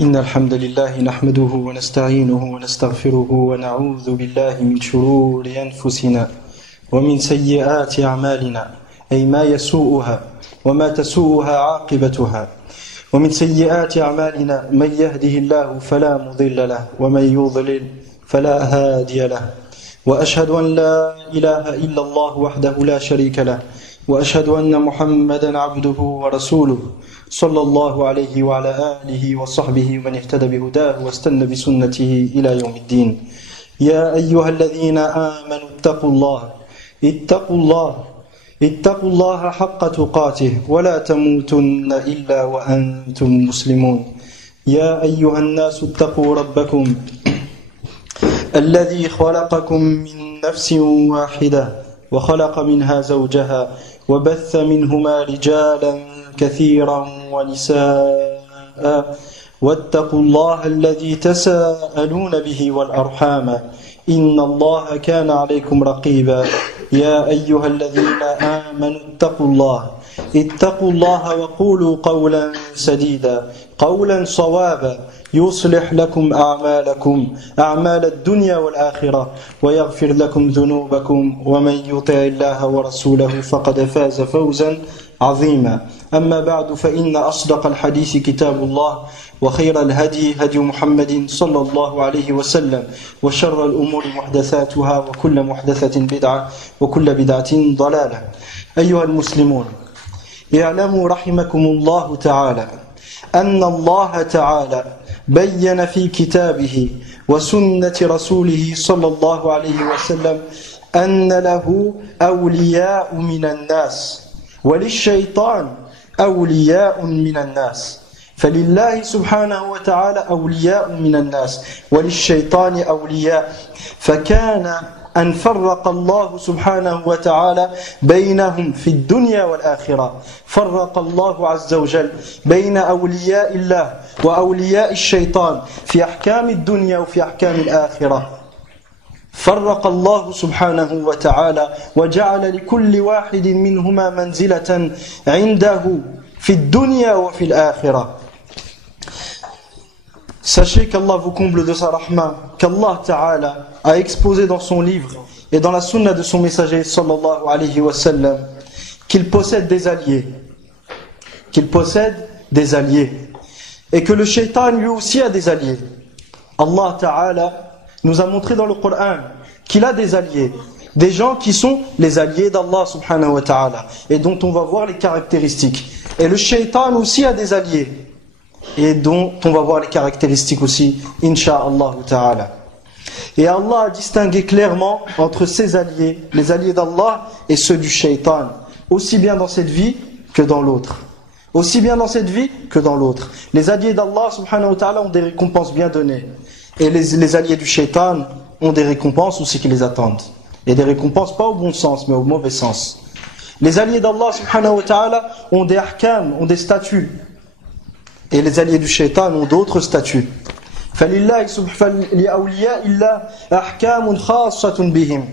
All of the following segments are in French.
إن الحمد لله نحمده ونستعينه ونستغفره ونعوذ بالله من شرور أنفسنا ومن سيئات أعمالنا أي ما يسوءها وما تسوءها عاقبتها. ومن سيئات أعمالنا من يهده الله فلا مضل له ومن يضلل فلا هادي له. وأشهد أن لا إله إلا الله وحده لا شريك له وأشهد أن محمدا عبده ورسوله صلى الله عليه وعلى آله وصحبه ومن اهتدى بهداه واستنى بسنته إلى يوم الدين. يا أيها الذين آمنوا اتقوا الله حق تقاته ولا تموتن إلا وأنتم مسلمون. يا أيها الناس اتقوا ربكم الذي خلقكم من نفس واحدة وخلق منها زوجها وبث منهما رجالا كثيرا ونساء واتقوا الله الذي تساءلون به والأرحام إن الله كان عليكم رقيبا. يا أيها الذين آمنوا اتقوا الله وقولوا قولا سديدا قولا صوابا يصلح لكم أعمال الدنيا والآخرة ويغفر لكم ذنوبكم ومن يطع الله ورسوله فقد فاز فوزا عظيما. أما بعد فإن أصدق الحديث كتاب الله وخير الهدي هدي محمد صلى الله عليه وسلم وشر الأمور محدثاتها وكل محدثة بدعة وكل بدعة ضلالة. أيها المسلمون، اعلموا رحمكم الله تعالى أن الله تعالى بين في كتابه وسنة رسوله صلى الله عليه وسلم أن له أولياء من الناس وللشيطان أولياء من الناس. فلله سبحانه وتعالى أولياء من الناس وللشيطان أولياء. فكان أن فرق الله سبحانه وتعالى بينهم في الدنيا والآخرة. فرق الله عز وجل بين أولياء الله وأولياء الشيطان في أحكام الدنيا وفي أحكام الآخرة. فرق الله سبحانه وتعالى وجعل لكل واحد منهما منزلة عنده في الدنيا وفي الآخرة. Sachez qu'Allah vous comble de sa rahma, qu'Allah Ta'ala a exposé dans son livre et dans la sunna de son messager sallallahu alayhi wa sallam qu'il possède des alliés. Et que le shaitan lui aussi a des alliés. Allah Ta'ala nous a montré dans le Coran qu'il a des alliés, des gens qui sont les alliés d'Allah subhanahu wa ta'ala et dont on va voir les caractéristiques. Et le shaitan aussi a des alliés et dont on va voir les caractéristiques aussi, insha'Allah ta'ala. Et Allah a distingué clairement entre ses alliés, les alliés d'Allah et ceux du shaitan, aussi bien dans cette vie que dans l'autre. Les alliés d'Allah subhanahu wa ta'ala ont des récompenses bien données. Et les alliés du shaitan ont des récompenses aussi qui les attendent. Et des récompenses pas au bon sens, mais au mauvais sens. Les alliés d'Allah subhanahu wa ta'ala ont des ahkam, ont des statuts. Et les alliés du shaitan ont d'autres statuts. فَلِأَوْلِيَاءِ اللَّهِ أَحْكَامٌ خَاصَّةٌ بِهِمْ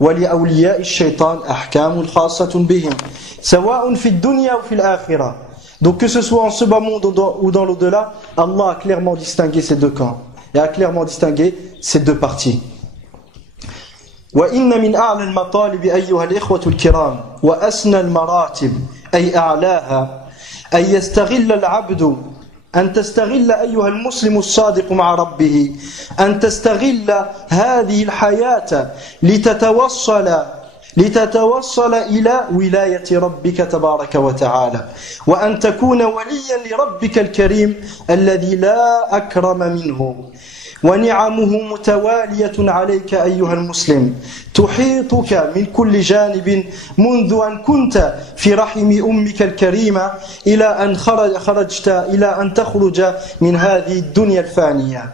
وَلِأَوْلِيَاءِ الشَّيْطَانِ أَحْكَامٌ خَاصَّةٌ بِهِمْ سَوَاءٌ فِي الدُّنْيَا وَفِي الْآخِرَةِ. Donc que ce soit en ce bas monde ou dans l'au-delà, Allah a clairement distingué ces deux camps et a clairement distingué ces deux parties. وَإِنَّ مِنْ أَعْلَى الْمَطَالِبِ أَيُّهَا الْإِخْوَةُ الْكِرَامِ وَأَسْنَى الْمَرَاتِبِ أي أعلاها أن يستغل العبد أن تستغل أيها المسلم الصادق مع ربه أن تستغل هذه الحياة لتتوصل إلى ولاية ربك تبارك وتعالى وأن تكون وليا لربك الكريم الذي لا أكرم منه. ونعمه متوالية عليك أيها المسلم تحيطك من كل جانب منذ أن كنت في رحم أمك الكريمة إلى أن تخرج من هذه الدنيا الفانية.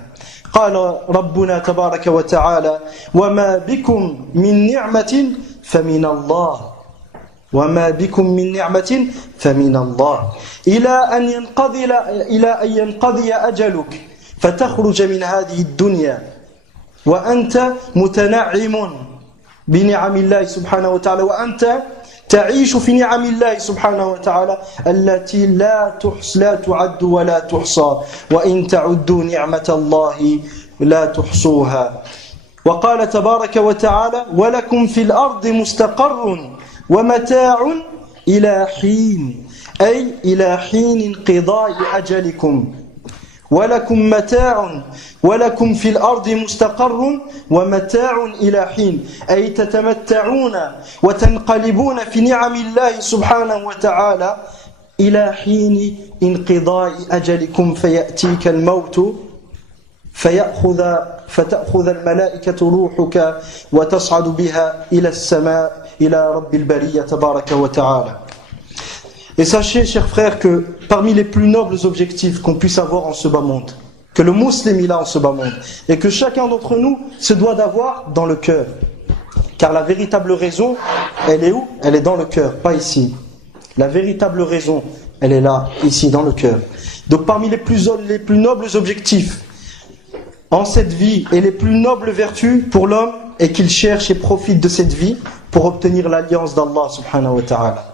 قال ربنا تبارك وتعالى وما بكم من نعمة فمن الله إلى أن ينقضي أجلك فتخرج من هذه الدنيا وأنت متنعم بنعم الله سبحانه وتعالى وأنت تعيش في نعم الله سبحانه وتعالى التي لا تعد ولا تحصى وإن تعدوا نعمة الله لا تحصوها. وقال تبارك وتعالى ولكم في الأرض مستقر ومتاع إلى حين، أي إلى حين انقضاء أجلكم. ولكم متاع، ولكم في الأرض مستقر ومتاع إلى حين، أي تتمتعون وتنقلبون في نعم الله سبحانه وتعالى إلى حين انقضاء أجلكم فيأتيك الموت فتأخذ الملائكة روحك وتصعد بها إلى السماء إلى رب البرية تبارك وتعالى. Et sachez, chers frères, que parmi les plus nobles objectifs qu'on puisse avoir en ce bas monde, que le musulman il a en ce bas monde, et que chacun d'entre nous se doit d'avoir dans le cœur. Car la véritable raison, elle est où? Elle est dans le cœur, pas ici. La véritable raison, elle est là, ici, dans le cœur. Donc parmi les plus nobles objectifs en cette vie et les plus nobles vertus pour l'homme est qu'il cherche et profite de cette vie pour obtenir l'alliance d'Allah subhanahu wa ta'ala.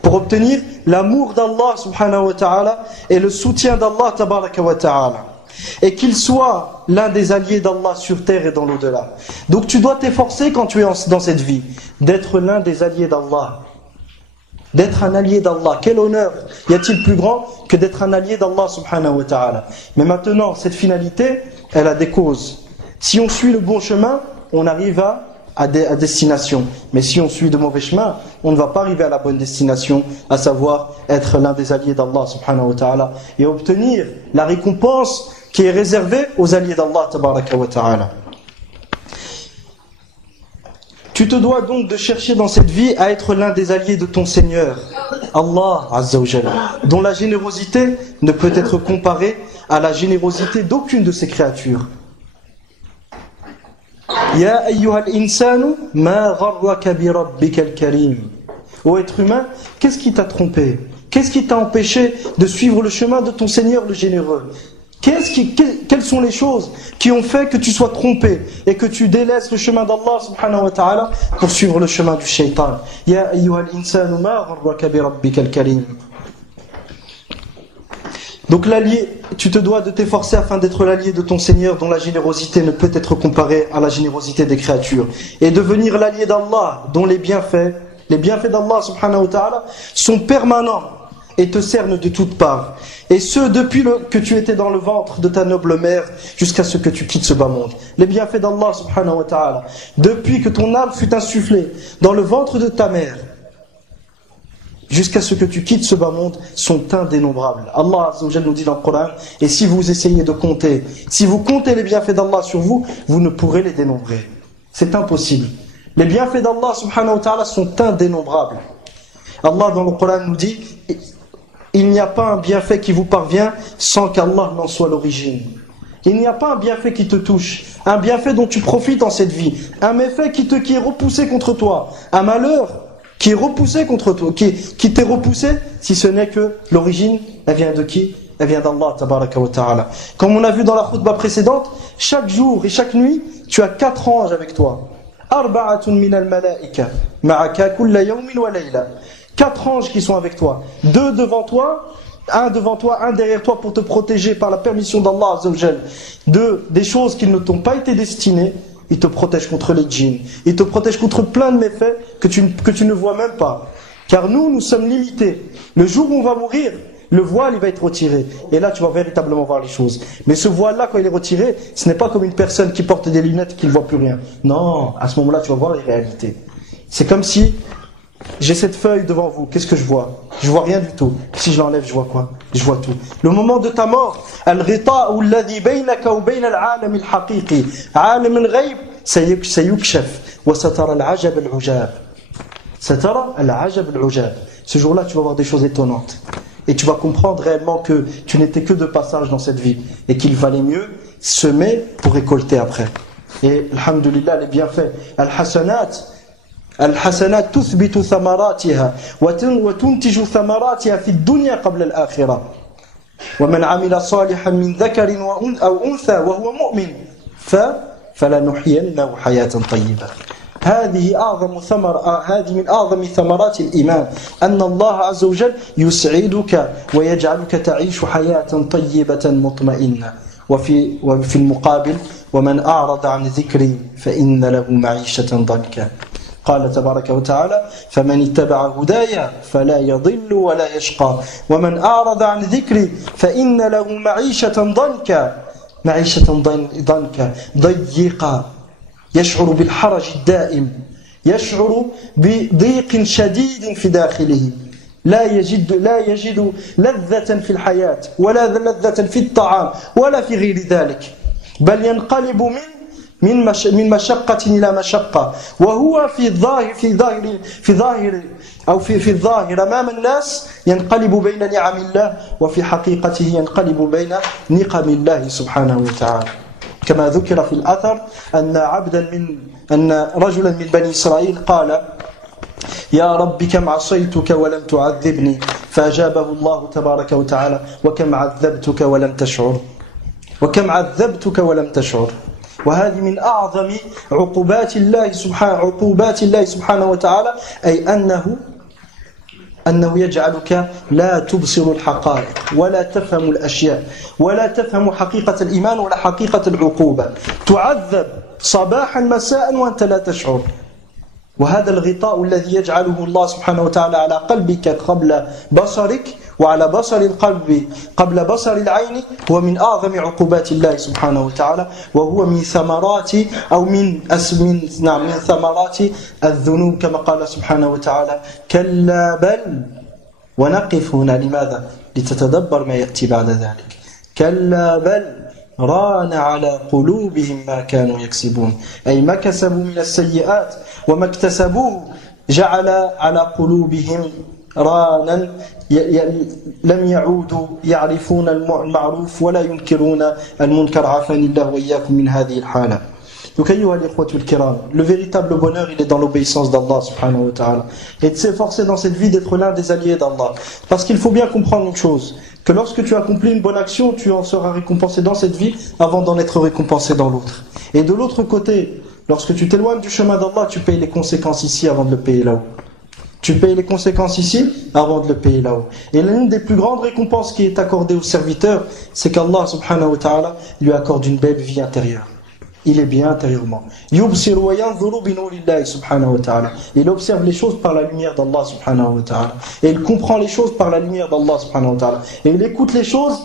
Pour obtenir l'amour d'Allah subhanahu wa ta'ala et le soutien d'Allah tabaraka wa ta'ala. Et qu'il soit l'un des alliés d'Allah sur terre et dans l'au-delà. Donc tu dois t'efforcer quand tu es dans cette vie d'être l'un des alliés d'Allah. D'être un allié d'Allah. Quel honneur y a-t-il plus grand que d'être un allié d'Allah subhanahu wa ta'ala. Mais maintenant, cette finalité, elle a des causes. Si on suit le bon chemin, on arrive à destination. Mais si on suit de mauvais chemins, on ne va pas arriver à la bonne destination, à savoir être l'un des alliés d'Allah subhanahu wa ta'ala et obtenir la récompense qui est réservée aux alliés d'Allah tabaraka wa ta'ala. Tu te dois donc de chercher dans cette vie à être l'un des alliés de ton Seigneur, Allah Azza wa Jalla, dont la générosité ne peut être comparée à la générosité d'aucune de ses créatures. Ya ayyuhal insanu ma gharraka bi rabbikal karim. Ô être humain, qu'est-ce qui t'a trompé? Qu'est-ce qui t'a empêché de suivre le chemin de ton Seigneur le généreux? Quelles sont les choses qui ont fait que tu sois trompé et que tu délaisses le chemin d'Allah subhanahu wa ta'ala pour suivre le chemin du shaitan? Ya ayyuhal insanu ma gharraka bi rabbikal karim. Donc l'allié, tu te dois de t'efforcer afin d'être l'allié de ton Seigneur dont la générosité ne peut être comparée à la générosité des créatures. Et devenir l'allié d'Allah dont les bienfaits d'Allah subhanahu wa ta'ala sont permanents et te cernent de toutes parts. Et ce, depuis que tu étais dans le ventre de ta noble mère jusqu'à ce que tu quittes ce bas monde. Les bienfaits d'Allah subhanahu wa ta'ala, depuis que ton âme fut insufflée dans le ventre de ta mère, jusqu'à ce que tu quittes ce bas monde, sont indénombrables. Allah Azza wa Jalla nous dit dans le Coran, et si vous essayez de compter, si vous comptez les bienfaits d'Allah sur vous, vous ne pourrez les dénombrer. C'est impossible. Les bienfaits d'Allah subhanahu wa ta'ala sont indénombrables. Allah dans le Coran nous dit, il n'y a pas un bienfait qui vous parvient sans qu'Allah n'en soit l'origine. Il n'y a pas un bienfait qui te touche, un bienfait dont tu profites en cette vie, un méfait qui est repoussé contre toi, un malheur qui est repoussé contre toi, qui t'est repoussé, si ce n'est que l'origine, elle vient de qui? Elle vient d'Allah tabaraka wa ta'ala. Comme on a vu dans la khutbah précédente, chaque jour et chaque nuit, tu as 4 anges avec toi. Arba'atun minal malaika, ma'aka kulla yawmin wa layla. 4 anges qui sont avec toi. 2 devant toi, un derrière toi pour te protéger par la permission d'Allah Azza wa Jalla. Des choses qui ne t'ont pas été destinées. Il te protège contre les djinns. Il te protège contre plein de méfaits que tu ne vois même pas. Car nous sommes limités. Le jour où on va mourir, le voile il va être retiré. Et là tu vas véritablement voir les choses. Mais ce voile-là, quand il est retiré, ce n'est pas comme une personne qui porte des lunettes et qui ne voit plus rien. Non, à ce moment-là tu vas voir les réalités. C'est comme si j'ai cette feuille devant vous. Qu'est-ce que je vois? Je vois rien du tout. Si je l'enlève, je vois quoi? Je vois tout. Le moment de ta mort, al-ghita'u alladhi baynaka wa bayna al-'alam al-haqiqi, 'alam al-ghayb, sayukshaf wa satara al-'ajab al-'ujab. Satara al-'ajab al-'ujab. Ce jour-là, tu vas voir des choses étonnantes. Et tu vas comprendre réellement que tu n'étais que de passage dans cette vie et qu'il valait mieux semer pour récolter après. Et alhamdulillah, les bienfaits, al-hasanat الحسنات تثبت ثمراتها وتنتج ثمراتها في الدنيا قبل الآخرة ومن عمل صالحا من ذكر أو أنثى وهو مؤمن فلنحيينه حياة طيبة. هذه من أعظم ثمرات الإيمان أن الله عز وجل يسعدك ويجعلك تعيش حياة طيبة مطمئنة. وفي المقابل ومن أعرض عن ذكري فإن له معيشة ضنكا. قال تبارك وتعالى فمن اتبع هدايا فلا يضل ولا يشقى ومن أعرض عن ذكري فإن له معيشة ضنكا ضيقا يشعر بالحرج الدائم يشعر بضيق شديد في داخله لا يجد لذة في الحياة ولا لذة في الطعام ولا في غير ذلك بل ينقلب من مشقة إلى مشقة وهو في الظاهر أمام الناس ينقلب بين نعم الله وفي حقيقته ينقلب بين نقم الله سبحانه وتعالى. كما ذكر في الأثر أن رجلا من بني إسرائيل قال يا رب كم عصيتك ولم تعذبني فأجابه الله تبارك وتعالى وكم عذبتك ولم تشعر. وهذه من أعظم عقوبات الله سبحانه وتعالى أي أنه يجعلك لا تبصر الحقائق ولا تفهم الأشياء ولا تفهم حقيقة الإيمان ولا حقيقة العقوبة تعذب صباحا مساء وأنت لا تشعر. وهذا الغطاء الذي يجعله الله سبحانه وتعالى على قلبك قبل بصرك وعلى بصر القلب قبل بصر العين هو من أعظم عقوبات الله سبحانه وتعالى وهو من ثمرات من ثمرات الذنوب كما قال سبحانه وتعالى كلا بل ونقف هنا لماذا؟ لتتدبر ما يأتي بعد ذلك كلا بل ران على قلوبهم ما كانوا يكسبون أي ما كسبوا من السيئات وما اكتسبوه جعل على قلوبهم رانا لم يعودوا يعرفون المعروف ولا ينكرون المنكر عافاني الله وإياكم من هذه الحالة. Donc, أيها الإخوة الكرام, le véritable bonheur, il est dans l'obéissance d'Allah subhanahu wa ta'ala. Et de s'efforcer dans cette vie d'être l'un des alliés d'Allah. Parce qu'il faut bien comprendre une chose, que lorsque tu accomplis une bonne action, tu en seras récompensé dans cette vie avant d'en être récompensé dans l'autre. Et de l'autre côté, lorsque tu t'éloignes du chemin d'Allah, tu payes les conséquences ici avant de le payer là-haut. Tu payes les conséquences ici avant de le payer là-haut. Et l'une des plus grandes récompenses qui est accordée au serviteur, c'est qu'Allah subhanahu wa ta'ala lui accorde une belle vie intérieure. Il est bien intérieurement. Il observe les choses par la lumière d'Allah subhanahu wa ta'ala. Et il comprend les choses par la lumière d'Allah subhanahu wa ta'ala. Et il écoute les choses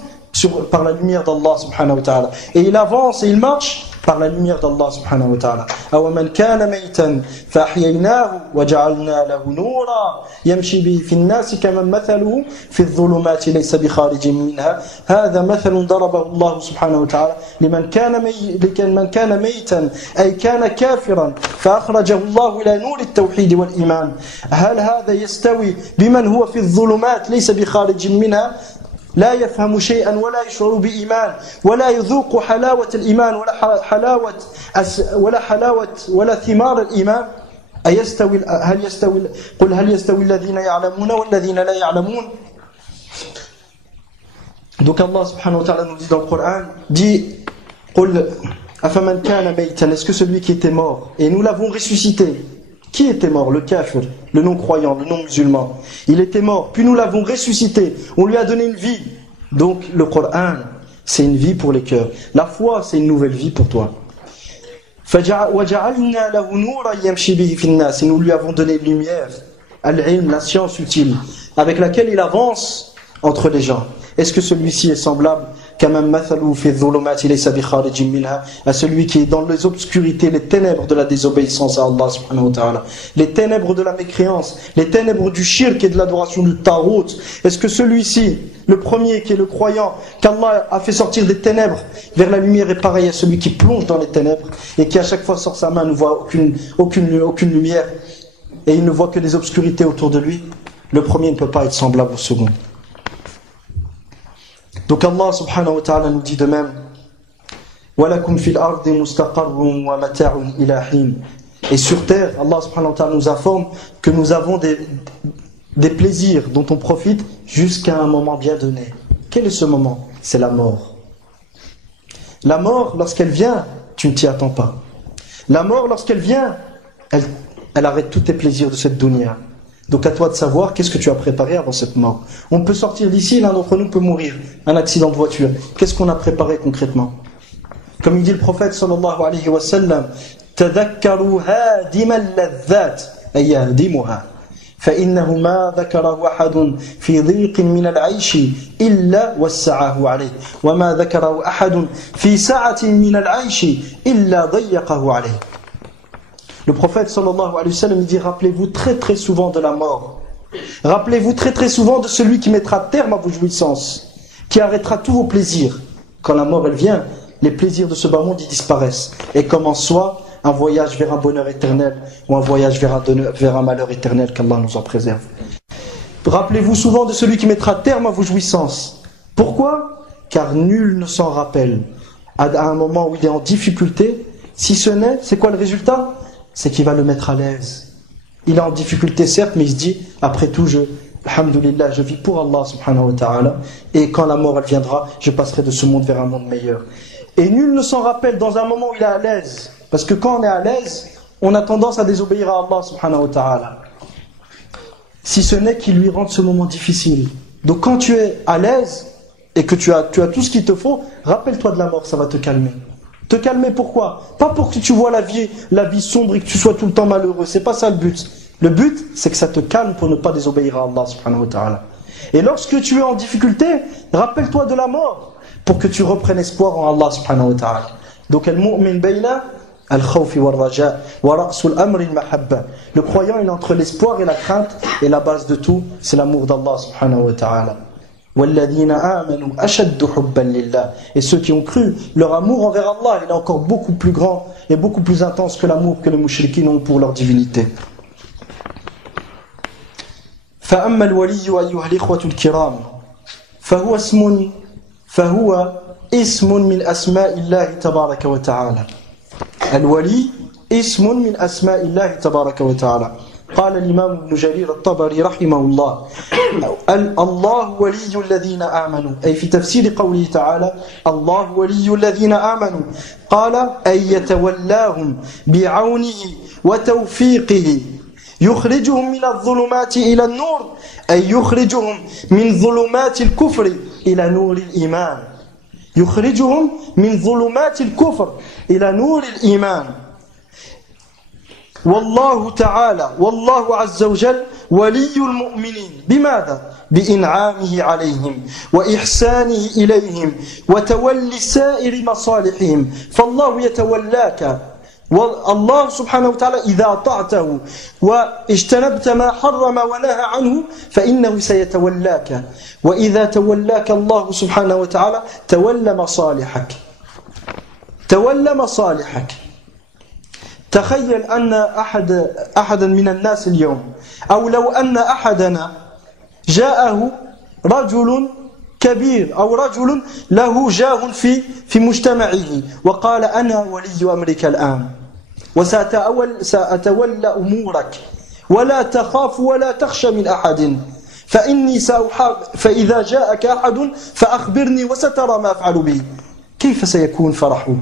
par la lumière d'Allah subhanahu wa ta'ala. Et il avance et il marche par la lumière d'Allah subhanahu wa ta'ala. أَوَمَنْ كَانَ مَيْتًا فَأَحْيَيْنَاهُ وَجَعَلْنَا لَهُ نُورًا يَمْشِي بِهِ فِي النَّاسِ كَمَنْ مَثَلُهُ فِي الظُّلُمَاتِ لَيْسَ بِخَارِجٍ مِنْهَا هذا مثل ضربه الله سبحانه وتعالى لمن كان ميتا أي كان كافرا فأخرجه الله إلى نور التوحيد والإيمان. هل هذا يستوي بمن هو في الظلمات ليس بخارج منها لا يفهم شيئا ولا يشعر بإيمان ولا يذوق حلاوة الإيمان ولا حلاوة ولا ثمار الإيمان؟ هل يستوي الذين يعلمون والذين لا يعلمون؟ Donc Allah subhanahu wa ta'ala nous dit dans le Coran, dit قل أفمن كان ميتا, est-ce que celui qui était mort et nous l'avons ressuscité? Qui était mort? Le kafir, le non-croyant, le non-musulman. Il était mort, puis nous l'avons ressuscité. On lui a donné une vie. Donc le Coran, c'est une vie pour les cœurs. La foi, c'est une nouvelle vie pour toi. وَجَعَلْنَا لَهُ نُورًا يَمْشِي بِهِ فِي النَّاسِ. Et nous lui avons donné une lumière, al-ilm, la science utile, avec laquelle il avance entre les gens. Est-ce que celui-ci est semblable à celui qui est dans les obscurités, les ténèbres de la désobéissance à Allah subhanahu wa ta'ala, les ténèbres de la mécréance, les ténèbres du shirk et de l'adoration du tarout? Est-ce que celui-ci, le premier qui est le croyant, qu'Allah a fait sortir des ténèbres vers la lumière, est pareil à celui qui plonge dans les ténèbres et qui à chaque fois sort sa main ne voit aucune lumière et il ne voit que des obscurités autour de lui? Le premier ne peut pas être semblable au second. Donc Allah subhanahu wa ta'ala nous dit de même وَلَكُمْ فِي الْأَرْضِ مُسْتَقَرٌّ وَمَتَاعٌ إِلَى حِينٍ. Et sur terre, Allah subhanahu wa ta'ala nous informe que nous avons des plaisirs dont on profite jusqu'à un moment bien donné. Quel est ce moment? C'est la mort. La mort, lorsqu'elle vient, tu ne t'y attends pas. La mort, lorsqu'elle vient, elle arrête tous tes plaisirs de cette dunya. Donc à toi de savoir qu'est-ce que tu as préparé avant cette mort. On peut sortir d'ici, l'un d'entre nous peut mourir, un accident de voiture. Qu'est-ce qu'on a préparé concrètement? Comme il dit le prophète sallallahu alayhi wa sallam, تذكروا هادم اللذات أي يهدمها فإنه ما ذكره أحد في ضيق من العيش إلا وسعه عليه وما ذكره أحد في سعة من العيش إلا ضيقه عليه. Le prophète sallallahu alayhi wa sallam dit, rappelez-vous très très souvent de la mort. Rappelez-vous très très souvent de celui qui mettra terme à vos jouissances, qui arrêtera tous vos plaisirs. Quand la mort elle vient, les plaisirs de ce bas monde ils disparaissent et commence soit un voyage vers un bonheur éternel ou un voyage vers un malheur éternel, qu'Allah nous en préserve. Rappelez-vous souvent de celui qui mettra terme à vos jouissances. Pourquoi? Car nul ne s'en rappelle à un moment où il est en difficulté, si ce n'est, c'est quoi le résultat? C'est qu'il va le mettre à l'aise. Il est en difficulté certes, mais il se dit, après tout, alhamdulillah, je vis pour Allah subhanahu wa ta'ala, et quand la mort elle viendra, je passerai de ce monde vers un monde meilleur. Et nul ne s'en rappelle dans un moment où il est à l'aise. Parce que quand on est à l'aise, on a tendance à désobéir à Allah subhanahu wa ta'ala. Si ce n'est qu'il lui rende ce moment difficile. Donc quand tu es à l'aise et que tu as tout ce qu'il te faut, rappelle-toi de la mort, ça va te calmer. Te calmer pourquoi? Pas pour que tu vois la vie sombre et que tu sois tout le temps malheureux. C'est pas ça le but. Le but, c'est que ça te calme pour ne pas désobéir à Allah subhanahu wa ta'ala. Et lorsque tu es en difficulté, rappelle-toi de la mort pour que tu reprennes espoir en Allah subhanahu wa ta'ala. Donc, al-mu'min bayna al-khawfi wal-raja wa ra'sul amri al-mahabba. Le croyant, il est entre l'espoir et la crainte, et la base de tout, c'est l'amour d'Allah subhanahu wa ta'ala. وَالَّذِينَ آمَنُوا أَشَدُّ حُبًّا لِلَّهِ. Et ceux qui ont cru, leur amour envers Allah, il est encore beaucoup plus grand et beaucoup plus intense que l'amour que les mushrikines ont pour leur divinité. فأما الولي أيها الإخوة الكرام فهو اسم من أسماء الله تبارك وتعالى. الولي اسم من أسماء الله تبارك وتعالى. قال الإمام ابن جرير الطبري رحمه الله الله ولي الذين آمنوا، أي في تفسير قوله تعالى الله ولي الذين آمنوا قال أي يتولاهم بعونه وتوفيقه يخرجهم من الظلمات إلى النور، أي يخرجهم من ظلمات الكفر إلى نور الإيمان، يخرجهم من ظلمات الكفر إلى نور الإيمان. والله تعالى والله عز وجل ولي المؤمنين بماذا؟ بإنعامه عليهم وإحسانه إليهم وتولي سائر مصالحهم. فالله يتولاك، والله سبحانه وتعالى إذا أطعته واجتنبت ما حرم ونهى عنه فإنه سيتولاك، وإذا تولاك الله سبحانه وتعالى تولى مصالحك. تخيل أن أحدا من الناس اليوم، أو لو أن أحدنا جاءه رجل كبير أو رجل له جاه في مجتمعه وقال أنا ولي أمرك الآن وسأتولى أمورك ولا تخاف ولا تخشى من أحد، فإذا جاءك أحد فأخبرني وسترى ما أفعل به. كيف سيكون فرحه؟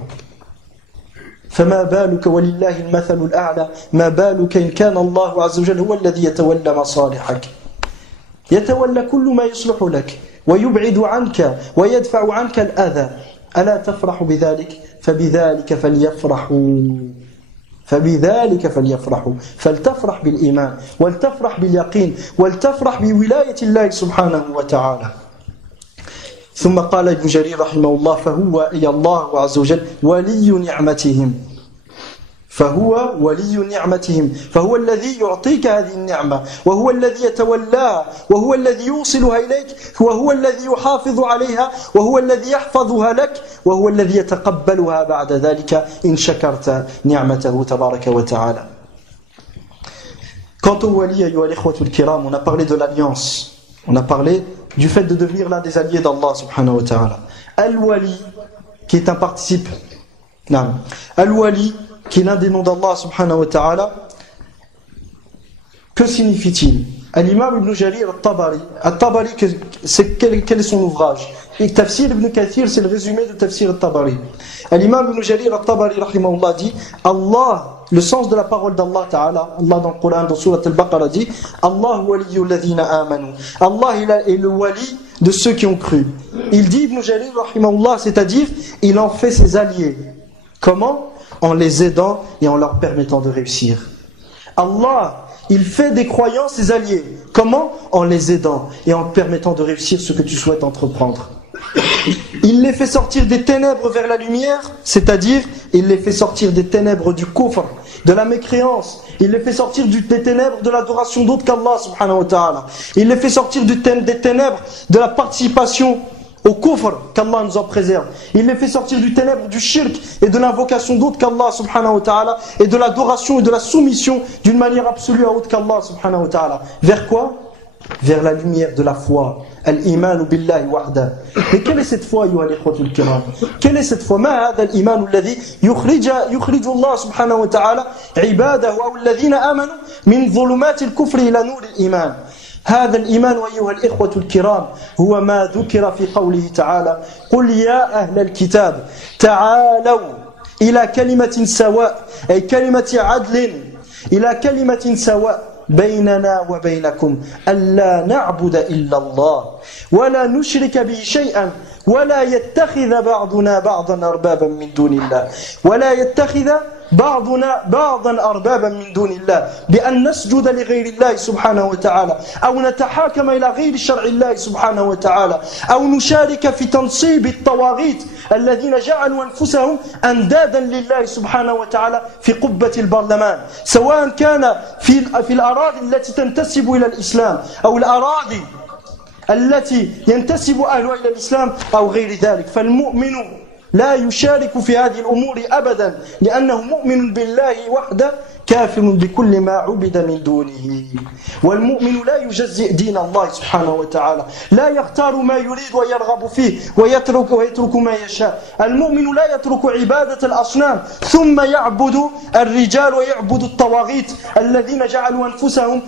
فما بالك ولله المثل الأعلى، ما بالك إن كان الله عز وجل هو الذي يتولى مصالحك، يتولى كل ما يصلح لك ويبعد عنك ويدفع عنك الأذى. ألا تفرح بذلك؟ فبذلك فليفرحوا. فلتفرح بالإيمان، ولتفرح باليقين، ولتفرح بولاية الله سبحانه وتعالى. ثم قال ابن جرير رحمه الله فهو أي الله عز وجل ولي نعمتهم، فهو الذي يعطيك هذه النعمة، وهو الذي يتولاها، وهو الذي يوصلها إليك، وهو الذي يحافظ عليها، وهو الذي يحفظها لك، وهو الذي يتقبلها بعد ذلك إن شكرت نعمته تبارك وتعالى. Quant au wali, ayyuha al-ikhwatu al-kiram, on a parlé de l'alliance, on a parlé du fait de devenir l'un des alliés d'Allah subhanahu wa ta'ala. Al-wali, qui est un participe, Al-wali, qui est l'un des noms d'Allah subhanahu wa ta'ala, que signifie-t-il? Al-imam ibn Jarir al-Tabari, quel est son ouvrage? Et Tafsir ibn Kathir, c'est le résumé de Tafsir al-Tabari. Al-imam ibn Jarir al-Tabari rahimahullah dit Allah le sens de la parole d'Allah Ta'ala, Allah dans le Coran, dans Surat Al-Baqarah dit Allah waliyyu alladhina amanu. Allah est le wali de ceux qui ont cru. Il dit Ibn Jarir rahimahullah, c'est-à-dire il en fait ses alliés. Comment? En les aidant et en leur permettant de réussir. Allah, il fait des croyants ses alliés. Comment? En les aidant et en permettant de réussir ce que tu souhaites entreprendre. Il les fait sortir des ténèbres vers la lumière, c'est-à-dire il les fait sortir des ténèbres du kufr, de la mécréance. Il les fait sortir des ténèbres de l'adoration d'autres qu'Allah subhanahu wa ta'ala. Il les fait sortir des ténèbres de la participation au kufr qu'Allah nous en préserve. Il les fait sortir du ténèbre du shirk et de l'invocation d'autres qu'Allah subhanahu wa ta'ala et de l'adoration et de la soumission d'une manière absolue à autre qu'Allah subhanahu wa ta'ala. Vers quoi? Vers la lumière de la foi. Al-iman billahi wahda. Mais quelle est cette foi, ayyuha al-ikhwatul kiram? Quelle est cette foi? Ma hadha al-iman alladhi yukhriju Allah subhanahu wa ta'ala ibadahu aw alladhina amanu min dhulumati al-kufri ila nur al-iman. هذا الإيمان أيها الإخوة الكرام هو ما ذكر في قوله تعالى قل يا أهل الكتاب تعالوا إلى كلمة سواء أي كلمة عدل إلى كلمة سواء بيننا وبينكم ألا نعبد إلا الله ولا نشرك به شيئا ولا يتخذ بعضنا بعضا أربابا من دون الله ولا يتخذ بعضنا بعضا أربابا من دون الله بأن نسجد لغير الله سبحانه وتعالى أو نتحاكم إلى غير شرع الله سبحانه وتعالى أو نشارك في تنصيب الطواغيت الذين جعلوا أنفسهم أندادا لله سبحانه وتعالى في قبة البرلمان سواء كان في الأراضي التي تنتسب إلى الإسلام أو الأراضي التي ينتسب أهلها إلى الإسلام أو غير ذلك. فالمؤمن لا يشارك في هذه الأمور أبدا لأنه مؤمن بالله وحده كافر بكل ما عبد من دونه. والمؤمن لا يجزئ دين الله سبحانه وتعالى لا يختار ما يريد ويرغب فيه ويترك ما يشاء. المؤمن لا يترك عبادة الأصنام ثم يعبد الرجال ويعبد الطواغيت الذين جعلوا أنفسهم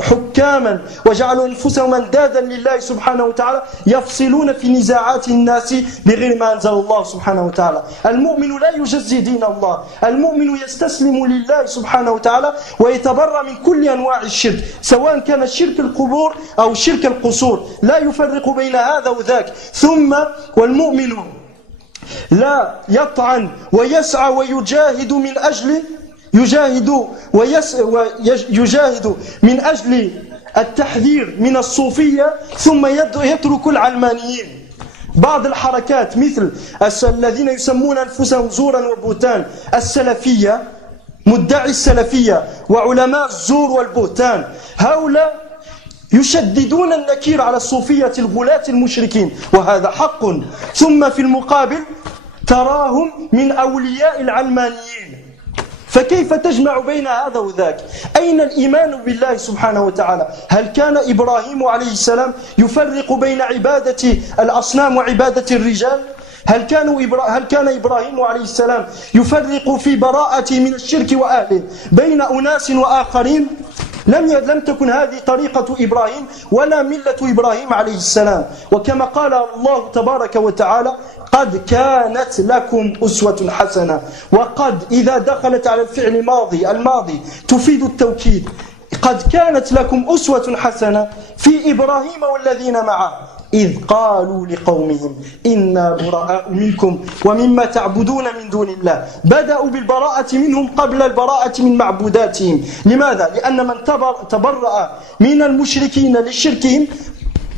حكاما وجعلوا أنفسهم أندادا لله سبحانه وتعالى يفصلون في نزاعات الناس بغير ما أنزل الله سبحانه وتعالى. المؤمن لا يجزي دين الله. المؤمن يستسلم لله سبحانه وتعالى ويتبرأ من كل أنواع الشرك سواء كان شرك القبور أو شرك القصور لا يفرق بين هذا وذاك. ثم والمؤمن لا يطعن ويسعى ويجاهد من أجل يجاهد من أجل التحذير من الصوفية ثم يترك العلمانيين. بعض الحركات مثل الذين يسمون أنفسهم زورا وبهتان السلفية مدعي السلفية وعلماء الزور والبهتان هؤلاء يشددون النكير على الصوفية الغلاة المشركين وهذا حق. ثم في المقابل تراهم من أولياء العلمانيين. فكيف تجمع بين هذا وذاك؟ أين الإيمان بالله سبحانه وتعالى؟ هل كان إبراهيم عليه السلام يفرق بين عبادة الأصنام وعبادة الرجال؟ هل كان إبراهيم عليه السلام يفرق في براءته من الشرك وأهله بين أناس وآخرين؟ لم تكن هذه طريقة إبراهيم ولا ملة إبراهيم عليه السلام. وكما قال الله تبارك وتعالى قد كانت لكم أسوة حسنة. وقد إذا دخلت على الفعل الماضي تفيد التوكيد. قد كانت لكم أسوة حسنة في إبراهيم والذين معه إذ قالوا لقومهم إنا براء منكم ومما تعبدون من دون الله. بدأوا بالبراءة منهم قبل البراءة من معبوداتهم. لماذا؟ لأن من تبرأ من المشركين لشركهم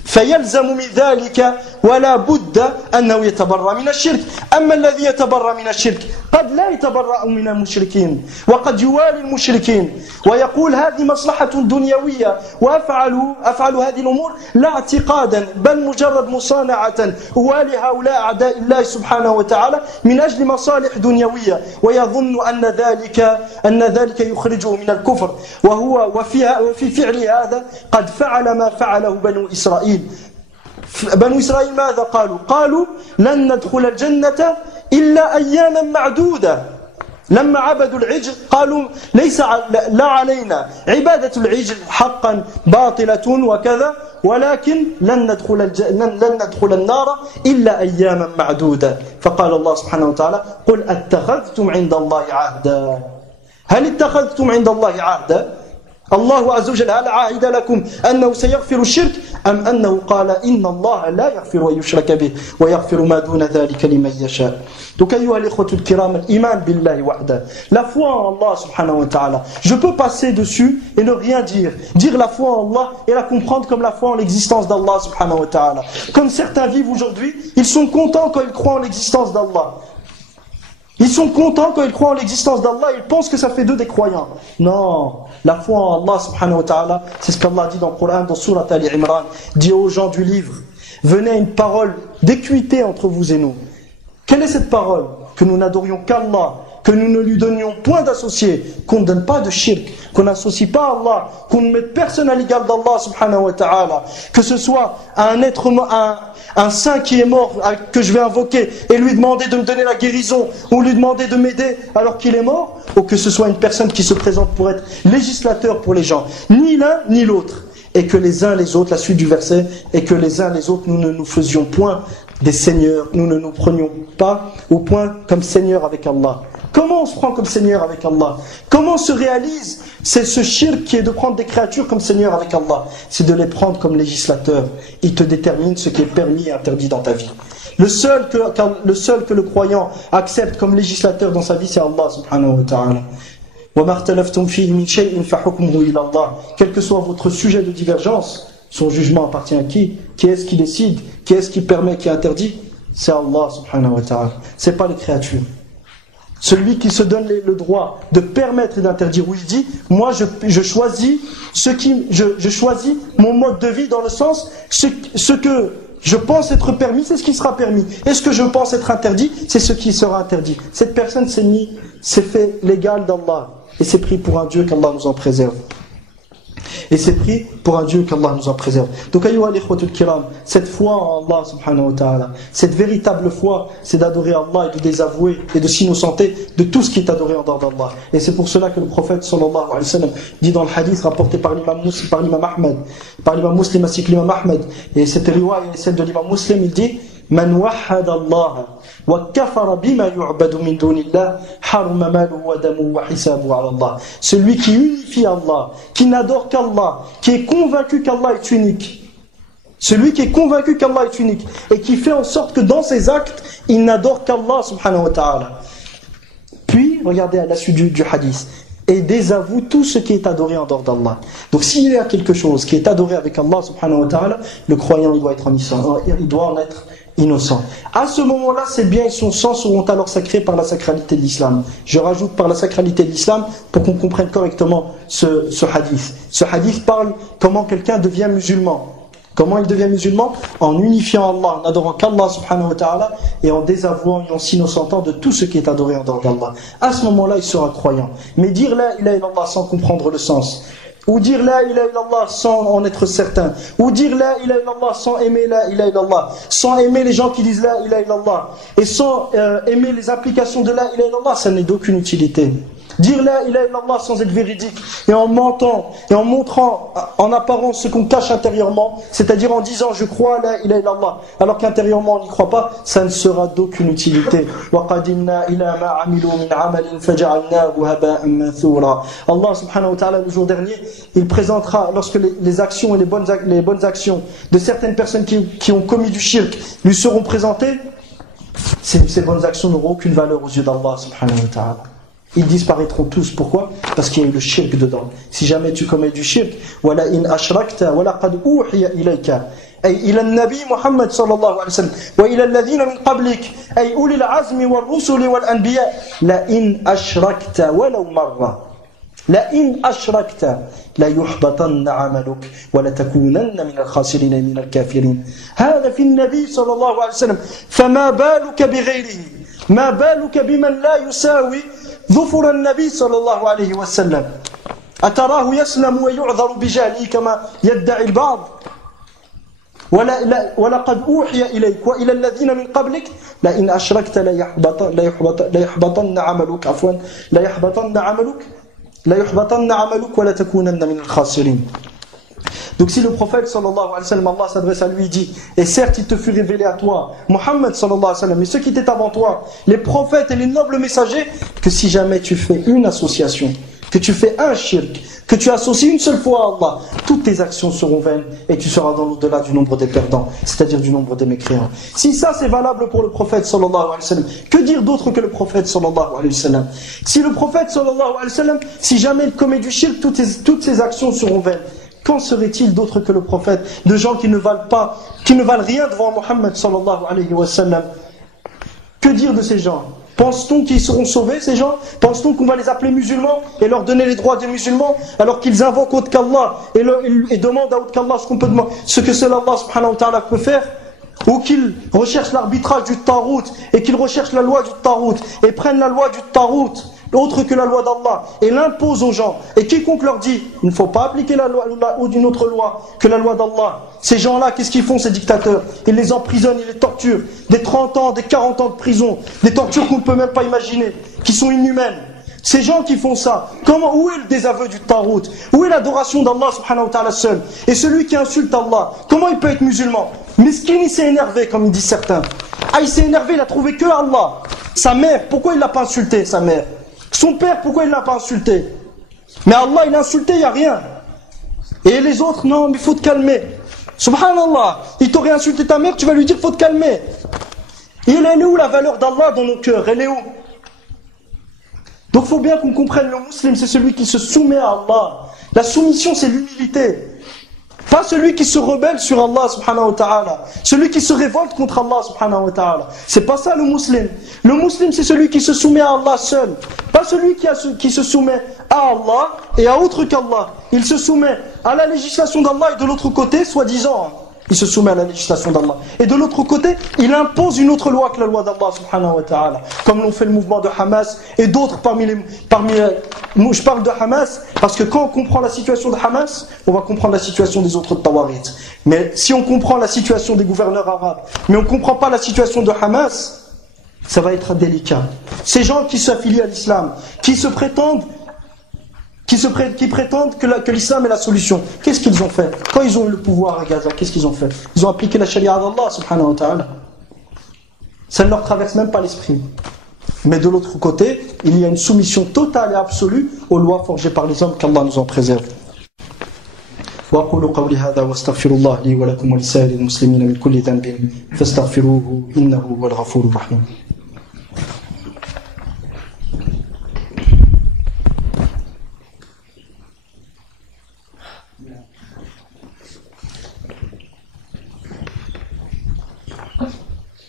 فيلزم من ذلك ولا بد أنه يتبرأ من الشرك. أما الذي يتبرأ من الشرك قد لا يتبرأ من المشركين وقد يوالي المشركين ويقول هذه مصلحة دنيوية وأفعل هذه الأمور لا اعتقادا بل مجرد مصانعة أوالي هؤلاء أعداء الله سبحانه وتعالى من أجل مصالح دنيوية ويظن أن ذلك يخرجه من الكفر. وفي فعل هذا قد فعل ما فعله بنو إسرائيل. بنو إسرائيل ماذا قالوا؟ قالوا لن ندخل الجنة إلا أياما معدودة. لما عبدوا العجل قالوا لا علينا عبادة العجل حقا باطلة وكذا ولكن لن ندخل النار إلا أياما معدودة. فقال الله سبحانه وتعالى قل أتخذتم عند الله عهدا. هل اتخذتم عند الله عهدا الله عز وجل هل عاهد لكم أنه سيغفر الشرك أم أنه قال إن الله لا يغفر ويشرك به ويغفر ما دون ذلك لمن يشاء. Donc أيها الإخوة الكرام الإيمان بالله وحده, la foi en Allah subhanahu wa ta'ala, je peux passer dessus et ne rien dire la foi en Allah et la comprendre comme la foi en l'existence d'Allah subhanahu wa ta'ala. Comme certains vivent aujourd'hui, ils sont contents quand ils croient en l'existence d'Allah. Ils sont contents quand ils croient en l'existence d'Allah, ils pensent que ça fait d'eux des croyants. Non, la foi en Allah subhanahu wa ta'ala, c'est ce qu'Allah dit dans le Coran, dans Surat Ali Imran, dit aux gens du livre, venez à une parole d'équité entre vous et nous. Quelle est cette parole? Que nous n'adorions qu'Allah, que nous ne lui donnions point d'associés, qu'on ne donne pas de shirk, qu'on n'associe pas à Allah, qu'on ne mette personne à l'égal d'Allah subhanahu wa ta'ala, que ce soit un saint qui est mort, que je vais invoquer et lui demander de me donner la guérison ou lui demander de m'aider alors qu'il est mort, ou que ce soit une personne qui se présente pour être législateur pour les gens, ni l'un ni l'autre, et que les uns les autres, la suite du verset, et que les uns les autres nous ne nous faisions point des seigneurs, nous ne nous prenions pas au point comme seigneur avec Allah. Comment on se prend comme seigneur avec Allah? Comment se réalise ce shirk qui est de prendre des créatures comme seigneur avec Allah? C'est de les prendre comme législateurs. Ils te déterminent ce qui est permis et interdit dans ta vie. Le seul que le croyant accepte comme législateur dans sa vie, c'est Allah subhanahu wa ta'ala. Quel que soit votre sujet de divergence, son jugement appartient à qui? Qui est-ce qui décide? Qui est-ce qui permet, qui interdit? C'est Allah subhanahu wa ta'ala. C'est pas les créatures. Celui qui se donne le droit de permettre et d'interdire, où il dit, moi je choisis je choisis mon mode de vie, dans le sens, ce que je pense être permis, c'est ce qui sera permis. Et ce que je pense être interdit, c'est ce qui sera interdit. Cette personne s'est fait l'égal d'Allah. Et c'est pris pour un Dieu qu'Allah nous en préserve. Et c'est pris pour un Dieu qu'Allah nous en préserve. Donc, ayyuha al-ikhwatul kiram, cette foi en Allah subhanahu wa ta'ala, cette véritable foi, c'est d'adorer Allah et de désavouer et de s'innocenter de tout ce qui est adoré en dehors d'Allah. Et c'est pour cela que le prophète sallallahu alayhi wa sallam dit dans le hadith rapporté par l'imam Muslim ainsi que l'imam Ahmed, et cette riwaya est celle de l'imam Muslim, il dit Man wahhad Allah wa kafara bima yu'badu min dunillah haruma maluhu wa damuhu wa hisabuhu ala Allah. Celui qui unifie Allah, qui n'adore qu'Allah, qui est convaincu qu'Allah est unique. Celui qui est convaincu qu'Allah est unique et qui fait en sorte que dans ses actes, il n'adore qu'Allah subhanahu wa ta'ala. Puis, regardez à la suite du hadith, et désavoue tout ce qui est adoré en dehors d'Allah. Donc s'il y a quelque chose qui est adoré avec Allah subhanahu wa ta'ala, le croyant il doit être en innocent. À ce moment-là, ses biens et son sang seront alors sacrés par la sacralité de l'islam. Je rajoute par la sacralité de l'islam pour qu'on comprenne correctement ce hadith. Ce hadith parle comment quelqu'un devient musulman. Comment il devient musulman? En unifiant Allah, en adorant qu'Allah subhanahu wa ta'ala et en désavouant et en s'innocentant de tout ce qui est adoré en dehors d'Allah. À ce moment-là, il sera croyant. Mais dire la ilaha illallah sans comprendre le sens, ou dire la ilaha illallah sans en être certain, ou dire la ilaha illallah sans aimer la ilaha illallah, sans aimer les gens qui disent la ilaha illallah, et sans aimer les applications de la ilaha illallah, ça n'est d'aucune utilité. Dire la ilaha illallah sans être véridique, et en mentant, et en montrant en apparence ce qu'on cache intérieurement, c'est-à-dire en disant je crois à la ilaha illallah, alors qu'intérieurement on n'y croit pas, ça ne sera d'aucune utilité. Allah subhanahu wa ta'ala, le jour dernier, il présentera, lorsque les actions et les bonnes actions de certaines personnes qui ont commis du shirk lui seront présentées, ces bonnes actions n'auront aucune valeur aux yeux d'Allah subhanahu wa ta'ala. Ils disparaîtront tous. Pourquoi? Parce qu'il y a eu le shirk dedans. Si jamais tu commets du shirk, wala in ashrakta wala qad uhiya ilayka ay ila an-nabi Muhammad sallallahu alayhi wa sallam wa ila alladhina min qablik ay ulil azmi wal rusuli wal anbiya la in ashrakta walau marra la in ashrakta la yuhbatanna 'amaluk wa la takunanna min al-khasirin min al-kafirin. Hada fi an-nabi sallallahu alayhi wa sallam fama baluka bighayrihi ma baluka biman la yusawi ظفر النبي صلى الله عليه وسلم أتراه يسلم ويعذر بجهله كما يدعي البعض ولقد أوحي إليك وإلى الذين من قبلك لئن أشركت لا يحبطن عملك ولا تكونن من الخاسرين. Donc si le prophète sallallahu alayhi wa sallam, Allah s'adresse à lui, il dit, et certes il te fut révélé à toi, Muhammad sallallahu alayhi wa sallam, et ceux qui étaient avant toi, les prophètes et les nobles messagers, que si jamais tu fais une association, que tu fais un shirk, que tu associes une seule fois à Allah, toutes tes actions seront vaines et tu seras dans l'au-delà du nombre des perdants, c'est-à-dire du nombre des mécréants. Si ça c'est valable pour le prophète sallallahu alayhi wa sallam, que dire d'autre que le prophète sallallahu alayhi wa sallam? Si le prophète sallallahu alayhi wa sallam, si jamais il commet du shirk, toutes ses actions seront vaines. Qu'en serait-il d'autre que le prophète? De gens qui ne valent pas, qui ne valent rien devant Muhammad sallallahu alayhi wa sallam. Que dire de ces gens? Pense-t-on qu'ils seront sauvés, ces gens? Pense-t-on qu'on va les appeler musulmans et leur donner les droits des musulmans alors qu'ils invoquent autre qu'Allah et demandent à autre qu'Allah ce que seul Allah subhanahu wa ta'ala peut faire? Ou qu'ils recherchent l'arbitrage du Tarout et qu'ils recherchent la loi du Tarout et prennent la loi du Tarout autre que la loi d'Allah et l'imposent aux gens, et quiconque leur dit il ne faut pas appliquer la loi ou d'une autre loi que la loi d'Allah, ces gens-là, qu'est-ce qu'ils font, ces dictateurs? Ils les emprisonnent, ils les torturent, des 30 ans, des 40 ans de prison, des tortures qu'on ne peut même pas imaginer, qui sont inhumaines. Ces gens qui font ça, où est le désaveu du Tarout? Où est l'adoration d'Allah subhanahu wa ta'ala seul? Et celui qui insulte Allah, comment il peut être musulman? Miskin, il s'est énervé, comme disent certains. Ah, il s'est énervé, il a trouvé que Allah. Sa mère, pourquoi il l'a pas insulté, sa mère? Son père, pourquoi il ne l'a pas insulté? Mais Allah, il a insulté, il n'y a rien. Et les autres, non, mais il faut te calmer. Subhanallah, il t'aurait insulté ta mère, tu vas lui dire, il faut te calmer. Et elle est où la valeur d'Allah dans nos cœurs? Elle est où? Donc il faut bien qu'on comprenne, le musulman, c'est celui qui se soumet à Allah. La soumission, c'est l'humilité. Pas celui qui se rebelle sur Allah subhanahu wa ta'ala, celui qui se révolte contre Allah subhanahu wa ta'ala. C'est pas ça le musulman. Le musulman, c'est celui qui se soumet à Allah seul. Pas celui qui se soumet à Allah et à autre qu'Allah. Il se soumet à la législation d'Allah et de l'autre côté, soi-disant, il se soumet à la législation d'Allah. Et de l'autre côté, il impose une autre loi que la loi d'Allah subhanahu wa ta'ala. Comme l'ont fait le mouvement de Hamas et d'autres je parle de Hamas parce que quand on comprend la situation de Hamas, on va comprendre la situation des autres Tawarit. Mais si on comprend la situation des gouverneurs arabes, mais on ne comprend pas la situation de Hamas, ça va être délicat. Ces gens qui s'affilient à l'islam, qui prétendent que l'islam est la solution. Qu'est-ce qu'ils ont fait? Quand ils ont eu le pouvoir à Gaza, qu'est-ce qu'ils ont fait? Ils ont appliqué la charia d'Allah subhanahu wa ta'ala. Ça ne leur traverse même pas l'esprit. Mais de l'autre côté, il y a une soumission totale et absolue aux lois forgées par les hommes, qu'Allah nous en préserve. وأقول قولي هذا واستغفر الله لي ولكم ولسائر المسلمين من كل ذنب فاستغفروه إنه هو الغفور الرحيم.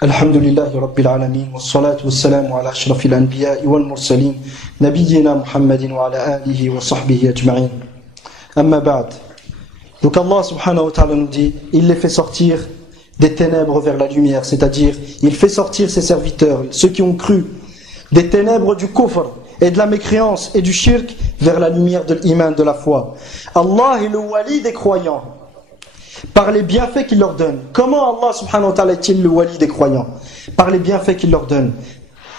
الحمد لله رب العالمين والصلاة والسلام على أشرف الأنبياء والمرسلين نبينا محمد وعلى آله وصحبه أجمعين أما بعد. Donc Allah subhanahu wa ta'ala nous dit, il les fait sortir des ténèbres vers la lumière, c'est-à-dire il fait sortir ses serviteurs, ceux qui ont cru, des ténèbres du kufr et de la mécréance et du shirk vers la lumière de l'iman, de la foi. Allah est le wali des croyants par les bienfaits qu'il leur donne. Comment Allah subhanahu wa ta'ala est-il le wali des croyants? Par les bienfaits qu'il leur donne.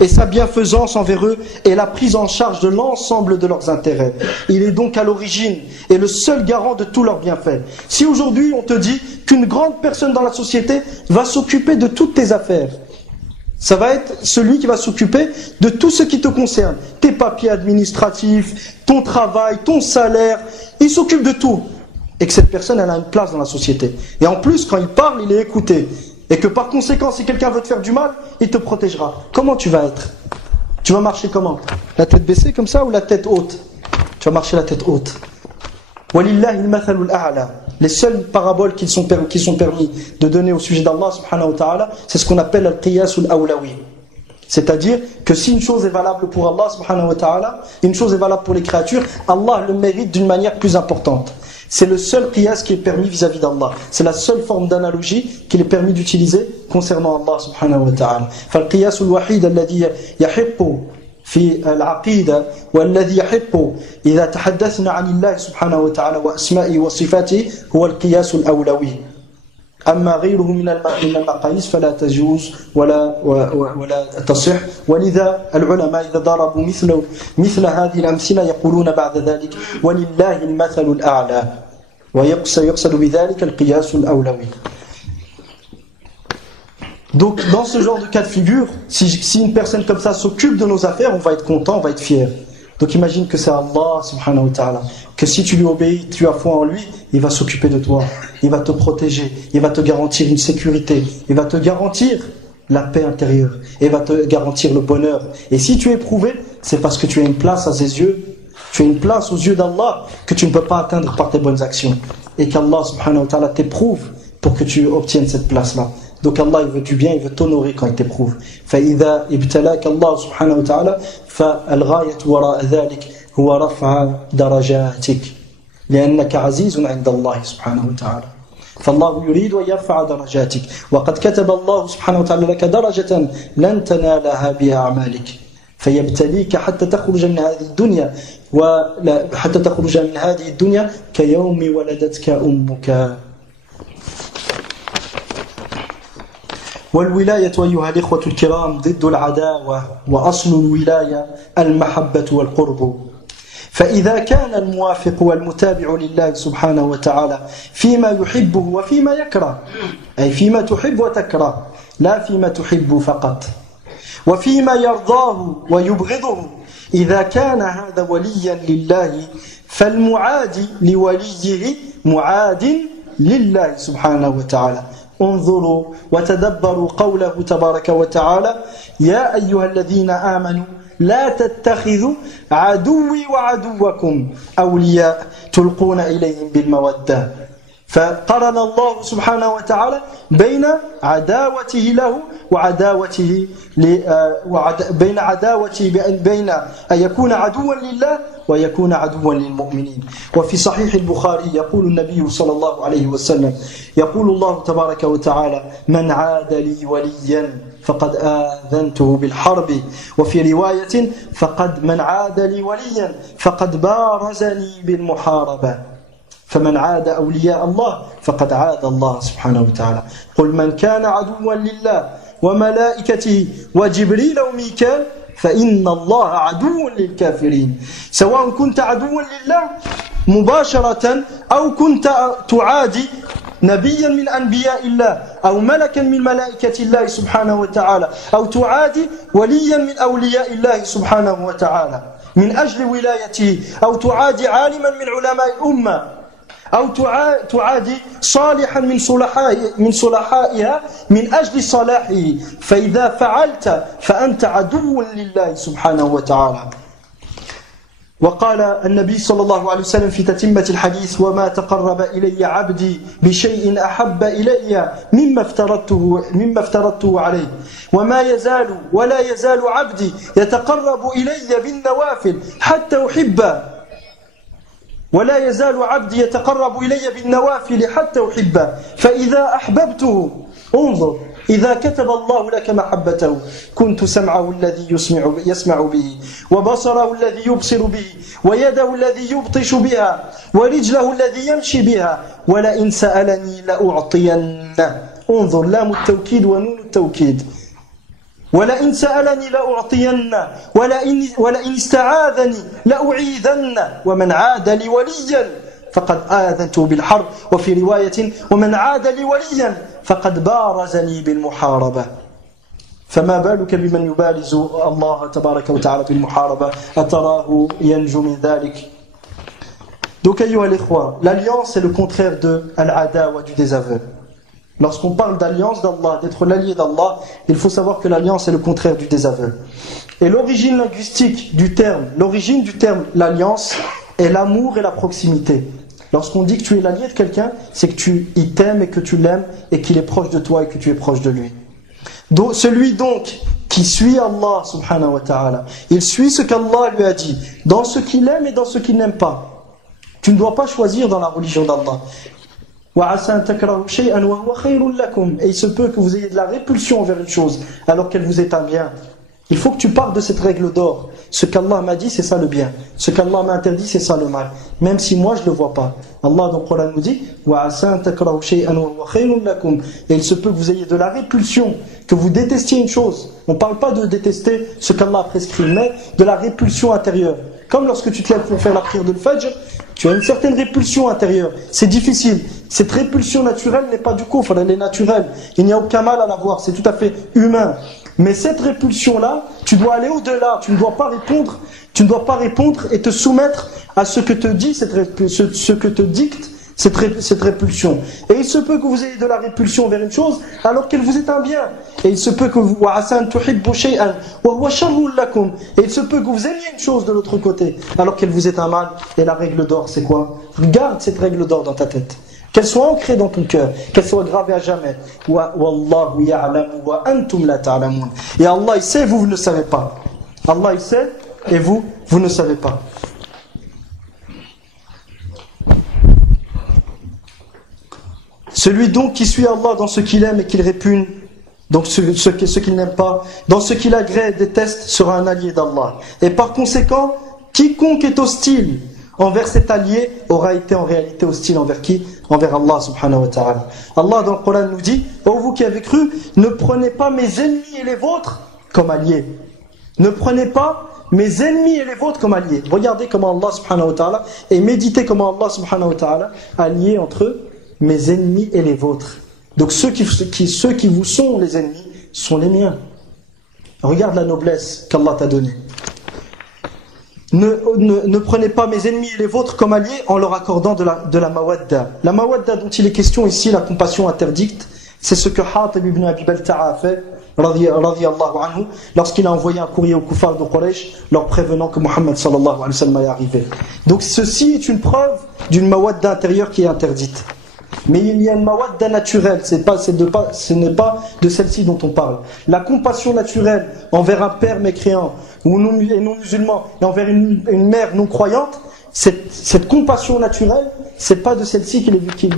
Et sa bienfaisance envers eux est la prise en charge de l'ensemble de leurs intérêts. Il est donc à l'origine et le seul garant de tous leurs bienfaits. Si aujourd'hui on te dit qu'une grande personne dans la société va s'occuper de toutes tes affaires, ça va être celui qui va s'occuper de tout ce qui te concerne. Tes papiers administratifs, ton travail, ton salaire, il s'occupe de tout. Et que cette personne, elle a une place dans la société. Et en plus, quand il parle, il est écouté. Et que par conséquent, si quelqu'un veut te faire du mal, il te protégera. Comment tu vas être? Tu vas marcher comment? La tête baissée comme ça ou la tête haute? Tu vas marcher la tête haute. Walillahi al-mathalul a'la. Les seules paraboles qui sont permis de donner au sujet d'Allah subhanahu wa ta'ala, c'est ce qu'on appelle al-qiyas al-awlawi. C'est-à-dire que si une chose est valable pour Allah subhanahu wa ta'ala, une chose est valable pour les créatures, Allah le mérite d'une manière plus importante. C'est le seul qiyas qui est permis vis-à-vis d'Allah. C'est la seule forme d'analogie qu'il est permis d'utiliser concernant Allah subhanahu wa ta'ala. فالقياس الوحيد الذي يحق في العقيدة والذي يحق إذا تحدثنا عن الله سبحانه وتعالى وأسمائه وصفاته هو القياس الأولوي. أما غيره من المقاييس فلا تجوز ولا تصح. ولذا العلماء إذا ضربوا مثل هذه الأمثلة يقولون بعد ذلك ولله المثل الأعلى. ويقصد بذلك القياس الأولوي. Donc dans ce genre de cas de figure, si une personne comme ça s'occupe de nos affaires, on va être content, on va être fier. Donc imagine que c'est Allah subhanahu wa ta'ala, que si tu lui obéis, tu as foi en lui, il va s'occuper de toi, il va te protéger, il va te garantir une sécurité, il va te garantir la paix intérieure, il va te garantir le bonheur. Et si tu es éprouvé, c'est parce que tu as une place à ses yeux, tu as une place aux yeux d'Allah que tu ne peux pas atteindre par tes bonnes actions. Et qu'Allah subhanahu wa ta'ala t'éprouve pour que tu obtiennes cette place-là. Donc Allah il veut du bien, il veut t'honorer quand il t'éprouve. فإذا ابتلاك الله سبحانه وتعالى فالغاية وراء ذلك هو رفع درجاتك لأنك عزيز عند الله سبحانه وتعالى. فالله يريد أن يرفع درجاتك وقد كتب الله سبحانه وتعالى لك درجة لن تنالها بأعمالك فيبتليك حتى تخرج من هذه الدنيا حتى تخرج من هذه الدنيا كيوم ولدتك أمك. والولاية أيها الإخوة الكرام ضد العداوة وأصل الولاية المحبة والقرب. فإذا كان الموافق والمتابع لله سبحانه وتعالى فيما يحبه وفيما يكره، أي فيما تحب وتكره لا فيما تحب فقط، وفيما يرضاه ويبغضه، إذا كان هذا وليا لله فالمعادي لوليه معاد لله سبحانه وتعالى. انظروا وتدبروا قوله تبارك وتعالى يا أيها الذين آمنوا لا تتخذوا عدوي وعدوكم أولياء تلقون إليهم بالمودة. فقرن الله سبحانه وتعالى بين عداوته له وعداوته بين عداوته بين أن يكون عدوا لله ويكون عدوا للمؤمنين. وفي صحيح البخاري يقول النبي صلى الله عليه وسلم يقول الله تبارك وتعالى من عاد لي وليا فقد آذنته بالحرب. وفي رواية فقد من عاد لي وليا فقد بارزني بالمحاربة. فمن عاد أولياء الله فقد عاد الله سبحانه وتعالى. قل من كان عدوا لله وملائكته وجبريل وميكال فإن الله عدو للكافرين. سواء كنت عدوا لله مباشرة أو كنت تعادي نبيا من أنبياء الله أو ملكا من ملائكة الله سبحانه وتعالى أو تعادي وليا من أولياء الله سبحانه وتعالى من أجل ولايته أو تعادي عالما من علماء الأمة أو تعادي صالحا من صلحائها من أجل صلاحه، فإذا فعلت فأنت عدو لله سبحانه وتعالى. وقال النبي صلى الله عليه وسلم في تتمة الحديث وما تقرب إلي عبدي بشيء أحب إلي مما افترضته عليه وما يزال ولا يزال عبدي يتقرب إلي بالنوافل حتى أحبه ولا يزال عبدي يتقرب إلي بالنوافل حتى أحبه فإذا أحببته انظر إذا كتب الله لك محبته كنت سمعه الذي يسمع به وبصره الذي يبصر به ويده الذي يبطش بها ورجله الذي يمشي بها ولئن سألني لأعطينه. انظر لام التوكيد ونون التوكيد. ولئن سألني لأعطينه ولئن استعاذني لأعيذنه ومن عاد لي وليا فقد آذنته بالحرب. وفي رواية ومن عاد لي وليا فقد بارزني بالمحاربة. فما بالك بمن يبارز الله تبارك وتعالى بالمحاربة أتراه ينجو من ذلك. Donc أيها الإخوة, l'alliance est le contraire de al-adawa, du désaveu. Lorsqu'on parle d'alliance d'Allah, d'être l'allié d'Allah, il faut savoir que l'alliance est le contraire du désaveu. Et l'origine linguistique du terme, l'alliance est l'amour et la proximité. Lorsqu'on dit que tu es l'allié de quelqu'un, c'est que il t'aime et que tu l'aimes et qu'il est proche de toi et que tu es proche de lui. Donc, celui donc qui suit Allah subhanahu wa ta'ala, il suit ce qu'Allah lui a dit, dans ce qu'il aime et dans ce qu'il n'aime pas. Tu ne dois pas choisir dans la religion d'Allah. Et il se peut que vous ayez de la répulsion envers une chose alors qu'elle vous est un bien. Il faut que tu partes de cette règle d'or. Ce qu'Allah m'a dit, c'est ça le bien. Ce qu'Allah m'a interdit, c'est ça le mal. Même si moi je ne le vois pas. Allah dans le Coran nous dit et il se peut que vous ayez de la répulsion, que vous détestiez une chose. On ne parle pas de détester ce qu'Allah a prescrit, mais de la répulsion intérieure. Comme lorsque tu te lèves pour faire la prière de l'Fajr, tu as une certaine répulsion intérieure. C'est difficile. Cette répulsion naturelle n'est pas du kufr, elle est naturelle. Il n'y a aucun mal à l'avoir, c'est tout à fait humain. Mais cette répulsion-là, tu dois aller au-delà. Tu ne dois pas répondre et te soumettre à ce que te dit ce que te dicte cette répulsion. Et il se peut que vous ayez de la répulsion vers une chose alors qu'elle vous est un bien. Et il se peut que vous et il se peut que vous aimiez une chose de l'autre côté alors qu'elle vous est un mal. Et la règle d'or, c'est quoi? Garde cette règle d'or dans ta tête. Qu'elle soit ancrée dans ton cœur, qu'elle soit gravée à jamais. Wallahu ya'lamu wa antum la ta'lamun. Et Allah il sait, vous ne savez pas. Allah il sait et vous ne savez pas. Celui donc qui suit Allah dans ce qu'il aime et qu'il répugne, donc ce qu'il n'aime pas, dans ce qu'il agrée et déteste, sera un allié d'Allah. Et par conséquent, quiconque est hostile envers cet allié aura été en réalité hostile envers qui? Envers Allah subhanahu wa ta'ala. Allah dans le Coran nous dit: ô vous qui avez cru, ne prenez pas mes ennemis et les vôtres comme alliés. Ne prenez pas mes ennemis et les vôtres comme alliés. Regardez comment Allah subhanahu wa ta'ala, et méditez comment Allah subhanahu wa ta'ala a lié entre eux mes ennemis et les vôtres. Donc ceux qui vous sont les ennemis sont les miens. Regarde la noblesse qu'Allah t'a donnée. Ne prenez pas mes ennemis et les vôtres comme alliés en leur accordant de la mawadda. La mawadda dont il est question ici, la compassion interdite, c'est ce que Hatib ibn Abi Balta'a a fait, radiyallahu anhu, lorsqu'il a envoyé un courrier aux kuffars de Quraysh, leur prévenant que Muhammad sallallahu alayhi wa sallam est arrivé. Donc ceci est une preuve d'une mawadda intérieure qui est interdite. Mais il y a une mawadda naturelle, ce n'est pas de celle-ci dont on parle. La compassion naturelle envers un père mécréant ou non musulman et envers une mère non croyante, cette compassion naturelle, c'est pas de celle-ci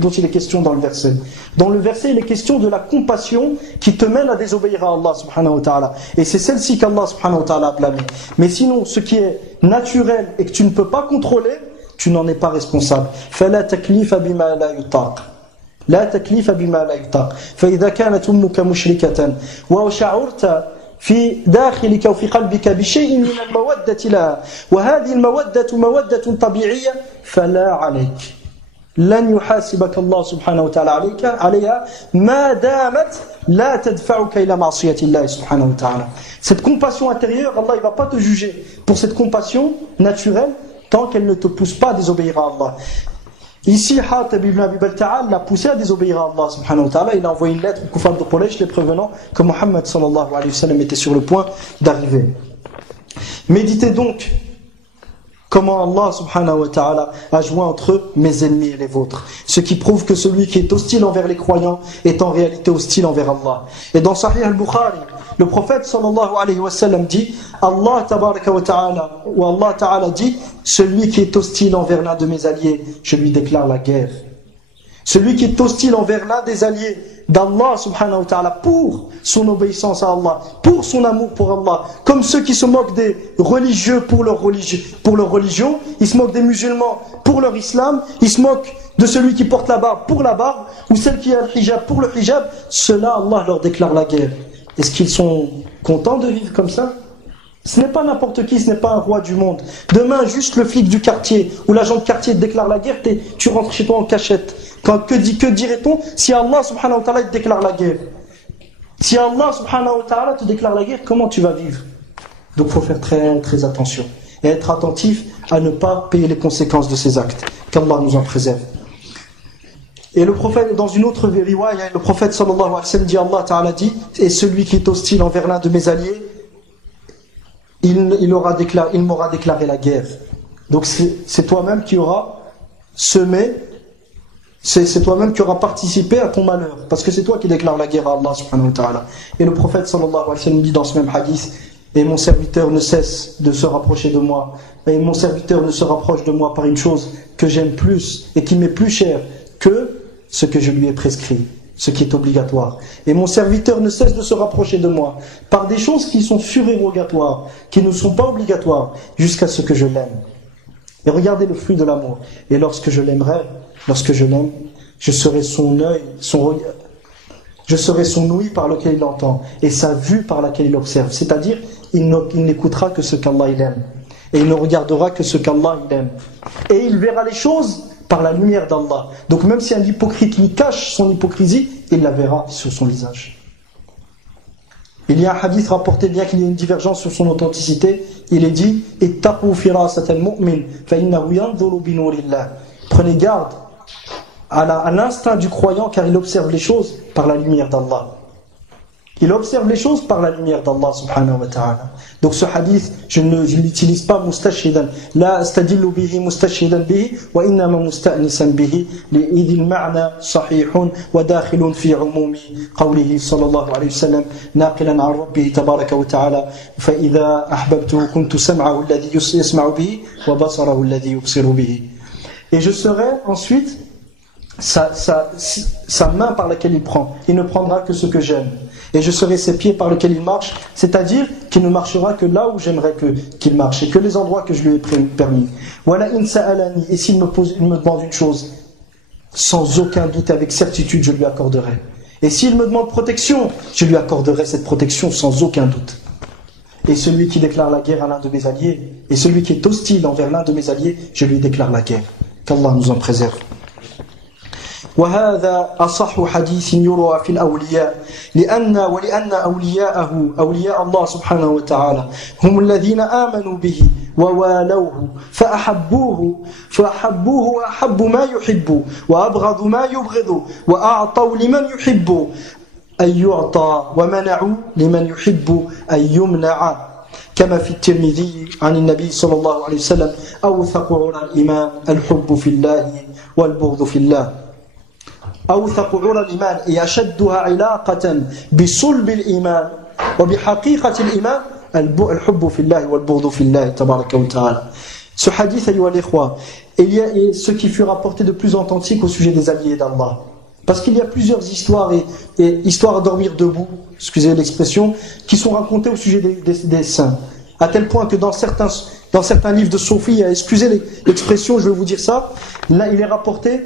dont il est question dans le verset. Dans le verset, il est question de la compassion qui te mène à désobéir à Allah subhanahu wa ta'ala. Et c'est celle-ci qu'Allah subhanahu wa ta'ala a blâmée. Mais sinon, ce qui est naturel et que tu ne peux pas contrôler, tu n'en es pas responsable. فَلَا تَكْلِيفَ بِمَا لَا يُطَاقُ لا تكليف بما لا يطاق فإذا كانت أمك مشركة وشعرت في داخلك وفي قلبك بشيء من المودة لها وهذه المودة مودة طبيعية فلا عليك لن يحاسبك الله سبحانه وتعالى عليها ما دامت لا تدفعك إلى معصية الله سبحانه وتعالى. Cette compassion intérieure, Allah ne va pas te juger pour cette compassion naturelle tant qu'elle ne te pousse pas à désobéir à Allah. Ici, Hatib ibn Abi Balta'a l'a poussé à désobéir à Allah subhanahu wa ta'ala. Il a envoyé une lettre au kuffar de Quraysh les prévenant que Muhammad sallallahu alayhi wa sallam était sur le point d'arriver. Méditez donc comment Allah subhanahu wa ta'ala a joint entre eux mes ennemis et les vôtres. Ce qui prouve que celui qui est hostile envers les croyants est en réalité hostile envers Allah. Et dans Sahih al-Bukhari, le prophète sallallahu alayhi wa sallam dit: Allah tabaraka wa ta'ala, ou Allah ta'ala dit: celui qui est hostile envers l'un de mes alliés, je lui déclare la guerre. Celui qui est hostile envers l'un des alliés d'Allah subhanahu wa ta'ala pour son obéissance à Allah, pour son amour pour Allah, comme ceux qui se moquent des religieux pour leur religion, ils se moquent des musulmans pour leur islam, ils se moquent de celui qui porte la barbe pour la barbe, ou celle qui a le hijab pour le hijab, ceux-là, Allah leur déclare la guerre. Est-ce qu'ils sont contents de vivre comme ça? Ce n'est pas n'importe qui, ce n'est pas un roi du monde. Demain, juste le flic du quartier ou l'agent de quartier te déclare la guerre, tu rentres chez toi en cachette. Que dirait-on si Allah subhanahu wa ta'ala te déclare la guerre? Si Allah subhanahu wa ta'ala te déclare la guerre, comment tu vas vivre? Donc il faut faire très très attention et être attentif à ne pas payer les conséquences de ces actes. Qu'Allah nous en préserve. Et le prophète, dans une autre riwaya, le prophète sallallahu alayhi wa sallam dit, Allah ta'ala dit: et celui qui est hostile envers l'un de mes alliés, il m'aura déclaré la guerre. Donc c'est toi-même qui auras semé, c'est toi-même qui auras participé à ton malheur, parce que c'est toi qui déclares la guerre à Allah subhanahu wa ta'ala. Et le prophète sallallahu alayhi wa sallam dit dans ce même hadith: et mon serviteur ne cesse de se rapprocher de moi, et mon serviteur ne se rapproche de moi par une chose que j'aime plus et qui m'est plus chère que ce que je lui ai prescrit, ce qui est obligatoire. Et mon serviteur ne cesse de se rapprocher de moi par des choses qui sont surérogatoires, qui ne sont pas obligatoires, jusqu'à ce que je l'aime. Et regardez le fruit de l'amour. Et lorsque je l'aime, je serai son œil, je serai son ouïe par lequel il entend, et sa vue par laquelle il observe. C'est-à-dire, il n'écoutera que ce qu'Allah il aime. et il ne regardera que ce qu'Allah il aime. Et il verra les choses par la lumière d'Allah. Donc même si un hypocrite lui cache son hypocrisie, il la verra sur son visage. Il y a un hadith rapporté, bien qu'il y ait une divergence sur son authenticité, il est dit « Ittaqu firasat al-mu'min, fa innahu yanzuru bi nurillah » Prenez garde à l'instinct du croyant, car il observe les choses par la lumière d'Allah. Il observe les choses par la lumière d'Allah subhanahu wa ta'ala. Donc ce hadith, je ne l'utilise pas mustashhidan. La astadillu bihi mustashhidan bihi wa innama musta'nisan bihi li'idil ma'na sahihun wa dakhilun fi umumi qawlihi sallallahu alayhi wa sallam naqilan an rabbihi tabaraka wa ta'ala fa idha ahbabtuhu kuntu sam'ahu alladhi yasma'u bihi wa basarahu alladhi yubsiru bihi. Et je serai ensuite sa main par laquelle il prend. Il ne prendra que ce que j'aime. Et je serai ses pieds par lesquels il marche, c'est-à-dire qu'il ne marchera que là où j'aimerais qu'il marche, et que les endroits que je lui ai permis. Voilà in sa'alani, et s'il me demande une chose, sans aucun doute, avec certitude, je lui accorderai. Et s'il me demande protection, je lui accorderai cette protection sans aucun doute. Et celui qui déclare la guerre à l'un de mes alliés, et celui qui est hostile envers l'un de mes alliés, je lui déclare la guerre. Qu'Allah nous en préserve. وهذا أصح حديث يروى في الأولياء لأن أولياء الله سبحانه وتعالى هم الذين آمنوا به ووالوه فأحبوه وأحبوا ما يحب وأبغضوا ما يبغض وأعطوا لمن يحب أن يعطى ومنعوا لمن يحب أن يمنع كما في الترمذي عن النبي صلى الله عليه وسلم أوثق عرى الإيمان الحب في الله والبغض في الله أوثق عرى الإيمان يشدها علاقة بصلب الإيمان وبحقيقة الإيمان الحب في الله والبغض في الله تبارك وتعالى. Ce hadith, ayyuha l'ikhwa, il y a ce qui fut rapporté de plus authentique au sujet des alliés d'Allah. Parce qu'il y a plusieurs histoires et histoires à dormir debout, excusez l'expression, qui sont racontées au sujet des saints. À tel point que dans certains livres de Sophie, excusez l'expression, je vais vous dire ça, là il est rapporté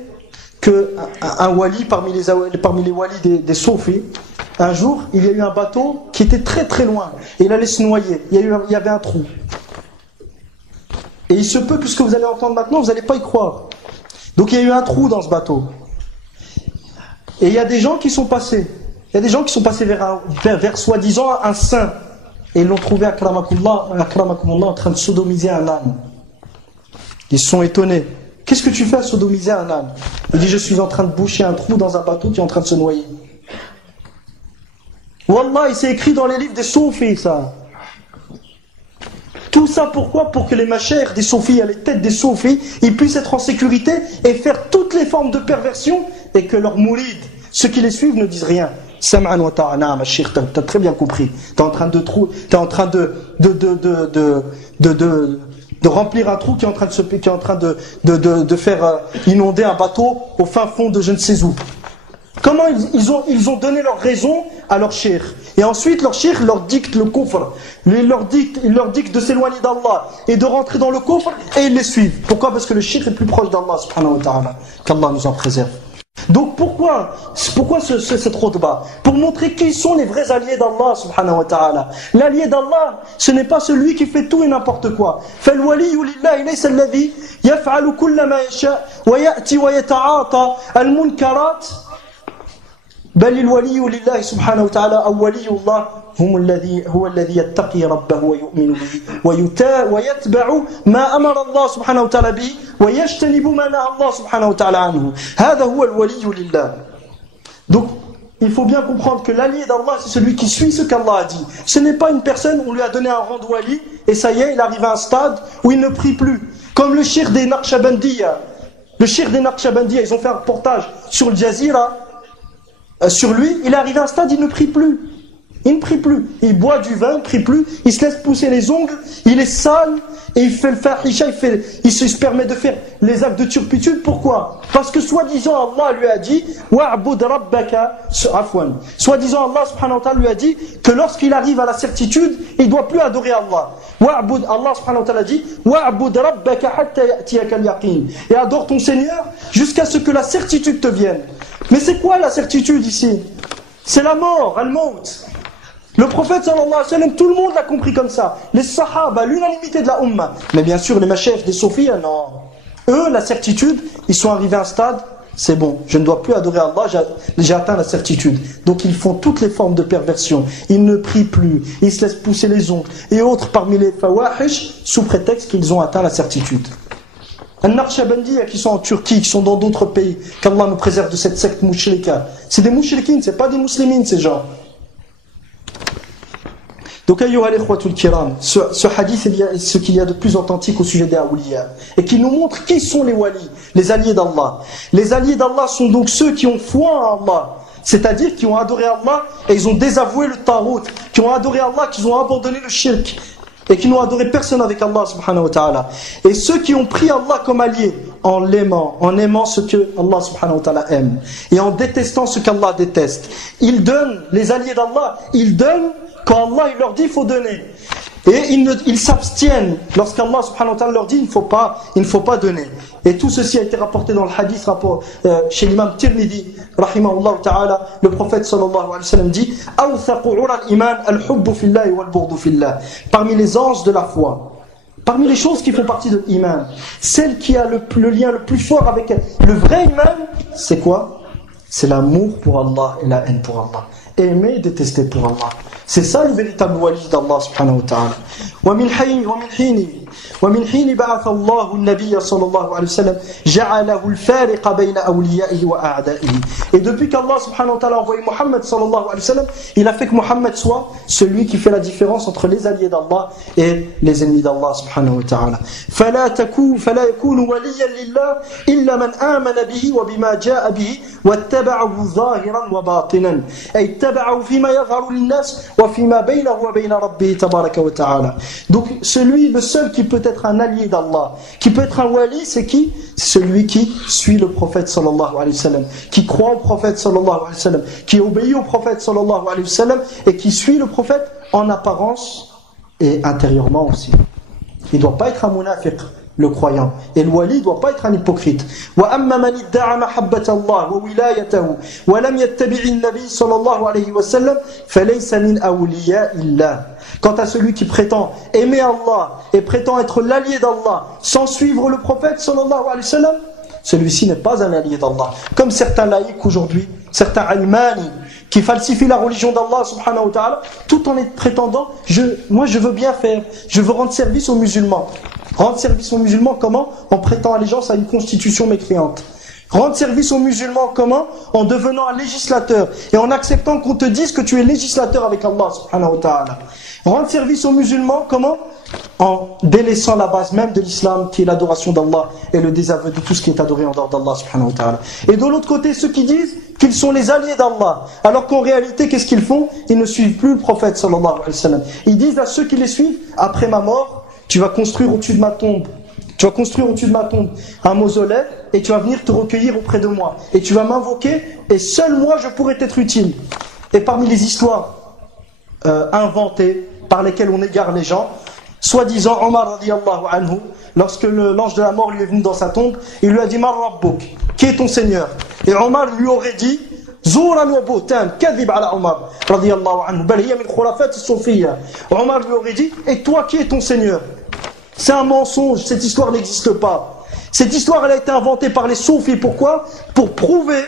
qu'un wali parmi les walis des Sophis, un jour, il y a eu un bateau qui était très très loin et il allait se noyer. Il y avait un trou. Et il se peut, puisque vous allez entendre maintenant, vous n'allez pas y croire. Donc il y a eu un trou dans ce bateau. Et il y a des gens qui sont passés. Il y a des gens qui sont passés vers soi-disant un saint. Et ils l'ont trouvé akramakumullah en train de sodomiser un âne. Ils se sont étonnés. Qu'est-ce que tu fais à sodomiser un âne? Il dit, je suis en train de boucher un trou dans un bateau qui est en train de se noyer. Wallah, il s'est écrit dans les livres des soufis, ça. Tout ça pourquoi? Pour que les machères des soufis, à les têtes des soufis, ils puissent être en sécurité et faire toutes les formes de perversion et que leurs mourides, ceux qui les suivent, ne disent rien. Sam'an wa ta'ana, ma chère, t'as très bien compris. T'es en train de remplir un trou qui est en train de faire inonder un bateau au fin fond de je ne sais où. Comment ils ont donné leur raison à leur cheikh. Et ensuite leur cheikh leur dicte le kufr. Il leur dicte de s'éloigner d'Allah et de rentrer dans le kufr et ils les suivent. Pourquoi? Parce que le cheikh est plus proche d'Allah subhanahu wa ta'ala. Qu'Allah nous en préserve. Donc pourquoi cette khutbah? Pour montrer qui sont les vrais alliés d'Allah subhanahu wa ta'ala. L'allié d'Allah, ce n'est pas celui qui fait tout et n'importe quoi. فالولي لله ليس الذي يفعل كل ما يشاء ويأتي ويتعاطى المنكرات بل الولي لله سبحانه وتعالى أو ولي الله هو الذي يتقي ربه ويؤمن به ويتبع ما أمر الله سبحانه وتعالى به ويجتنب ما نهى الله سبحانه وتعالى عنه. هذا هو الولي لله. Donc il faut bien comprendre que l'allié d'Allah, c'est celui qui suit ce qu'Allah a dit. Ce n'est pas une personne, on lui a donné un rang de wali et ça y est, il arrive à un stade où il ne prie plus. Comme le cheikh des Naqshbandiya. Le cheikh des Naqshbandiya, ils ont fait un reportage sur le Jazira. Sur lui, il est arrivé à un stade, il ne prie plus. Il ne prie plus. Il boit du vin, il ne prie plus. Il se laisse pousser les ongles, il est sale, et il fait le fahisha, il se permet de faire les actes de turpitude. Pourquoi? Parce que soi-disant Allah lui a dit wa'bud rabbaka afwan. Soi-disant Allah subhanahu wa ta'ala lui a dit que lorsqu'il arrive à la certitude, il ne doit plus adorer Allah. Allah subhanahu wa ta'ala dit wa'bud rabbaka hatta ya'tiyaka al-yaqin. Et adore ton Seigneur jusqu'à ce que la certitude te vienne. Mais c'est quoi la certitude ici? C'est la mort, al-maut. Le prophète sallallahu alayhi wa sallam, tout le monde l'a compris comme ça. Les sahaba, l'unanimité de la ummah. Mais bien sûr, les machefs des soufis, non. Eux, la certitude, ils sont arrivés à un stade, c'est bon, je ne dois plus adorer Allah, j'ai atteint la certitude. Donc ils font toutes les formes de perversion. Ils ne prient plus, ils se laissent pousser les ongles. Et autres parmi les fawahish, sous prétexte qu'ils ont atteint la certitude. An-Naqshbandiya qui sont en Turquie, qui sont dans d'autres pays, qu'Allah nous préserve de cette secte mouchrika. C'est des mouchrikines, c'est pas des muslimines ces gens. Donc, ayyuha al-ikhwatul kiram, ce hadith est ce qu'il y a de plus authentique au sujet des awliya, et qui nous montre qui sont les walis, les alliés d'Allah. Les alliés d'Allah sont donc ceux qui ont foi en Allah, c'est-à-dire qui ont adoré Allah et ils ont désavoué le tarout, qui ont adoré Allah, qui ont abandonné le shirk, et qui n'ont adoré personne avec Allah subhanahu wa ta'ala. Et ceux qui ont pris Allah comme allié, en aimant ce que Allah subhanahu wa ta'ala aime, et en détestant ce qu'Allah déteste. Ils donnent, les alliés d'Allah, ils donnent quand Allah il leur dit il faut donner. Et ils s'abstiennent lorsqu'Allah subhanahu wa ta'ala leur dit il ne faut pas donner. Et tout ceci a été rapporté dans le hadith chez l'imam Tirmidhi rahimahullah ta'ala. Le prophète sallallahu alayhi wa sallam dit awthaqu ura al-iman al-hubbu fillahi wal-bughdu fillah. Parmi les anges de la foi, parmi les choses qui font partie de l'iman, celle qui a le lien le plus fort avec le vrai iman, c'est quoi? C'est l'amour pour Allah et la haine pour Allah. Aimer et détester pour Allah. C'est ça le véritable wali d'Allah subhanahu wa ta'ala. ومن حين بعث الله النبي صلى الله عليه وسلم جعله الفارق بين أوليائه وأعدائه. Et depuis qu'Allah subhanahu wa ta'ala a envoyé Muhammad sallallahu alayhi wa sallam, il a fait que Muhammad soit celui qui fait la différence entre les alliés d'Allah et les ennemis d'Allah subhanahu wa ta'ala. فلا يكون وليا لله إلا من آمن به وبما جاء به واتبعه ظاهرا وباطنا أي اتبعه فيما يظهر للناس وفيما بينه وبين ربه تبارك وتعالى. Donc le seul qui peut être un allié d'Allah, qui peut être un wali, c'est qui? C'est celui qui suit le prophète sallallahu alayhi wa sallam, qui croit au prophète sallallahu alayhi wa sallam, qui obéit au prophète sallallahu alayhi wa sallam et qui suit le prophète en apparence et intérieurement aussi. Il ne doit pas être un munafiq, le croyant. Et le wali ne doit pas être un hypocrite. وَأَمَّا مَنِ ادَّعَى مَحَبَّةَ اللَّهِ وَوِلَايَتَهُ وَلَمْ يَتَّبِعِ النَّبِيِّ صلى الله عليه وسلم فَلَيْسَ مِنْ أَوْلِيَاءِ اللَّهِ. Quant à celui qui prétend aimer Allah et prétend être l'allié d'Allah sans suivre le prophète sallallahu alayhi wa sallam, celui-ci n'est pas un allié d'Allah. Comme certains laïcs aujourd'hui, certains almani, qui falsifient la religion d'Allah subhanahu wa ta'ala, tout en prétendant, moi je veux bien faire, je veux rendre service aux musulmans. Rendre service aux musulmans comment? En prêtant allégeance à une constitution mécréante. Rendre service aux musulmans comment? En devenant un législateur et en acceptant qu'on te dise que tu es législateur avec Allah subhanahu wa ta'ala. Rendre service aux musulmans comment? En délaissant la base même de l'islam qui est l'adoration d'Allah et le désaveu de tout ce qui est adoré en dehors d'Allah subhanahu wa ta'ala. Et de l'autre côté, ceux qui disent qu'ils sont les alliés d'Allah, alors qu'en réalité, qu'est-ce qu'ils font? Ils ne suivent plus le prophète sallallahu alayhi wa sallam. Ils disent à ceux qui les suivent, après ma mort, tu vas construire au-dessus de ma tombe. Tu vas construire au-dessus de ma tombe un mausolée et tu vas venir te recueillir auprès de moi. Et tu vas m'invoquer et seul moi je pourrai t'être utile. Et parmi les histoires inventées par lesquelles on égare les gens, soi-disant Omar radiyallahu anhu, lorsque l'ange de la mort lui est venu dans sa tombe, il lui a dit Mar Rabbuk, qui est ton Seigneur? Et Omar lui aurait dit Zouran wa buhtan, kadhib ala Omar radiyallahu anhu, bal hiya min khurafat as-soufiyya. Omar lui aurait dit et toi qui est ton Seigneur? C'est un mensonge, cette histoire n'existe pas. Cette histoire elle a été inventée par les soufis. Pourquoi? Pour prouver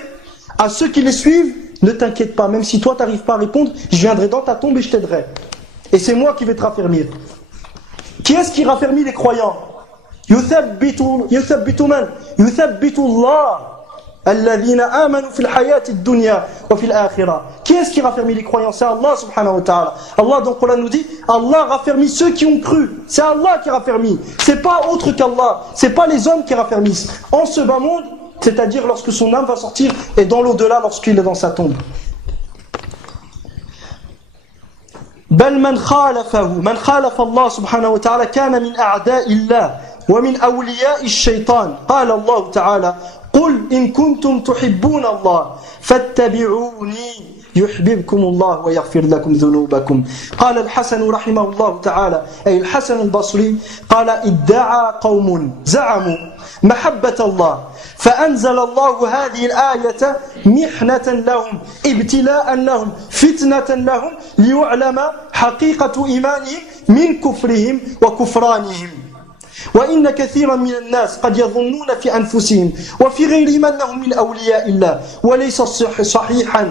à ceux qui les suivent, ne t'inquiète pas, même si toi tu n'arrives pas à répondre, je viendrai dans ta tombe et je t'aiderai. Et c'est moi qui vais te raffermir. Qui est-ce qui raffermit les croyants? Yuthabbitu man? Yuthabbitu Allah alladhina amanu fil hayati dunya wa fil akhirah. Qui est-ce qui raffermit les croyants? C'est Allah subhanahu wa ta'ala. Allah dans le Coran nous dit Allah raffermit ceux qui ont cru. C'est Allah qui raffermit. C'est pas autre qu'Allah. C'est pas les hommes qui raffermissent. En ce bas monde, c'est-à-dire lorsque son âme va sortir et dans l'au-delà lorsqu'il est dans sa tombe. بل من خالف الله سبحانه وتعالى كان من أعداء الله ومن أولياء الشيطان. قال الله تعالى قل إن كنتم تحبون الله فاتبعوني يحببكم الله ويغفر لكم ذنوبكم. قال الحسن رحمه الله تعالى أي الحسن البصري قال ادعى قوم زعموا محبة الله فأنزل الله هذه الآية محنة لهم ابتلاء لهم فتنة لهم ليعلم حقيقة إيمانهم من كفرهم وكفرانهم وإن كثيرا من الناس قد يظنون في أنفسهم وفي غيرهم أنهم من أولياء الله وليس صحيحا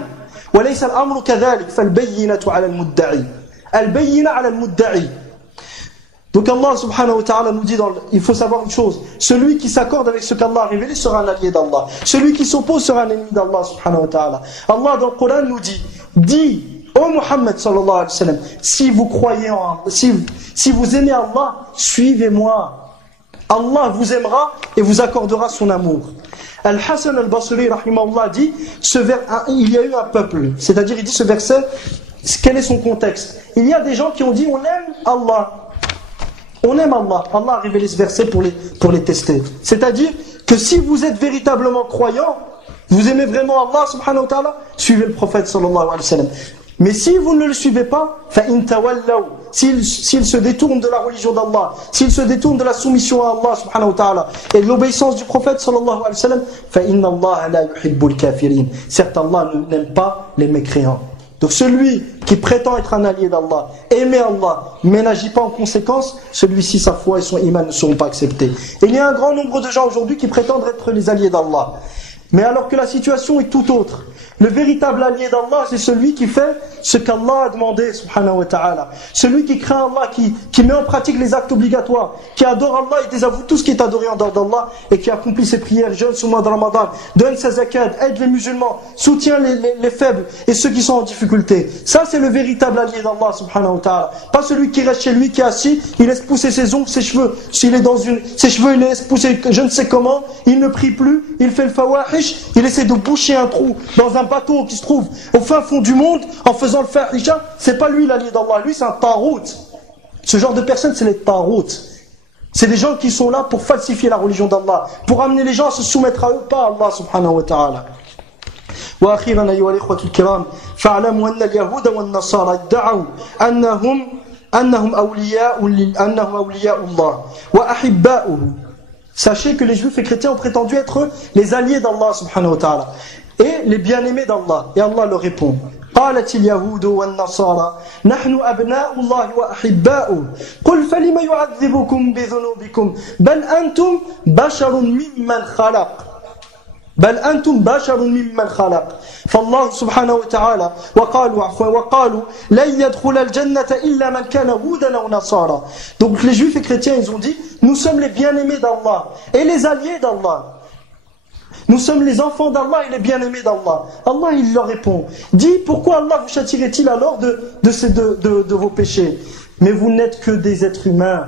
وليس الأمر كذلك فالبينة على المدعي البينة على المدعي. Donc Allah subhanahu wa ta'ala nous dit, il faut savoir une chose, celui qui s'accorde avec ce qu'Allah a révélé sera un allié d'Allah, celui qui s'oppose sera un ennemi d'Allah subhanahu wa ta'ala. Allah dans le Coran nous dit, dis ô Muhammad sallallahu alayhi wa sallam, si vous croyez en si vous aimez Allah, suivez-moi. Allah vous aimera et vous accordera son amour. Al-Hassan al-Basri rahimahullah dit, il y a eu un peuple, c'est-à-dire il dit ce verset, quel est son contexte? Il y a des gens qui ont dit on aime Allah. On aime Allah. Allah a révélé ce verset pour les tester. C'est-à-dire que si vous êtes véritablement croyant, vous aimez vraiment Allah subhanahu wa ta'ala, suivez le prophète sallallahu alayhi wa sallam. Mais si vous ne le suivez pas, فَإِن تَوَلَّوْا s'il se détourne de la religion d'Allah, s'il se détourne de la soumission à Allah subhanahu wa ta'ala et de l'obéissance du prophète sallallahu alayhi wa sallam, فَإِنَّ اللَّهَ لَا يُحِبُّ الْكَافِرِينَ. Certes, Allah n'aime pas les mécréants. Donc celui qui prétend être un allié d'Allah, aimer Allah, mais n'agit pas en conséquence, celui-ci, sa foi et son iman ne seront pas acceptés. Et il y a un grand nombre de gens aujourd'hui qui prétendent être les alliés d'Allah. Mais alors que la situation est tout autre. Le véritable allié d'Allah, c'est celui qui fait ce qu'Allah a demandé, subhanahu wa ta'ala. Celui qui craint Allah, qui met en pratique les actes obligatoires, qui adore Allah et désavoue tout ce qui est adoré en dehors d'Allah, et qui accomplit ses prières, jeûne ce mois de Ramadan, donne sa zakat, aide les musulmans, soutient les faibles et ceux qui sont en difficulté. Ça, c'est le véritable allié d'Allah, subhanahu wa ta'ala. Pas celui qui reste chez lui, qui est assis, il laisse pousser ses ongles, ses cheveux. S'il est ses cheveux, il les laisse pousser je ne sais comment, il ne prie plus, il fait le fawahish, il essaie de boucher un trou dans un bateau qui se trouve au fin fond du monde en faisant le fahisha. C'est pas lui l'allié d'Allah, lui c'est un tarout. Ce genre de personnes, c'est les tarout. C'est des gens qui sont là pour falsifier la religion d'Allah, pour amener les gens à se soumettre à eux, pas à Allah subhanahu wa ta'ala. وأخيرا أيها الإخوة الكرام فاعلموا أن اليهود والنصارى ادعوا أنهم أولياء الله وأحباؤه. Sachez que les juifs et chrétiens ont prétendu être les alliés d'Allah subhanahu wa ta'ala et les bien-aimés d'Allah. Et Allah leur répond, قالت اليهود والنصارى نحن أبناء الله وأحباؤه قل فلم يعذبكم بذنوبكم بل أنتم بشر ممن خلق فالله سبحانه وتعالى وقالوا لن يدخل الجنة إلا من كان هودا أو نصارى. Donc les juifs et chrétiens ils ont dit nous sommes les bien-aimés d'Allah et les alliés d'Allah. Nous sommes les enfants d'Allah et les bien-aimés d'Allah. Allah il leur répond, dit pourquoi Allah vous châtierait-il alors de vos péchés? Mais vous n'êtes que des êtres humains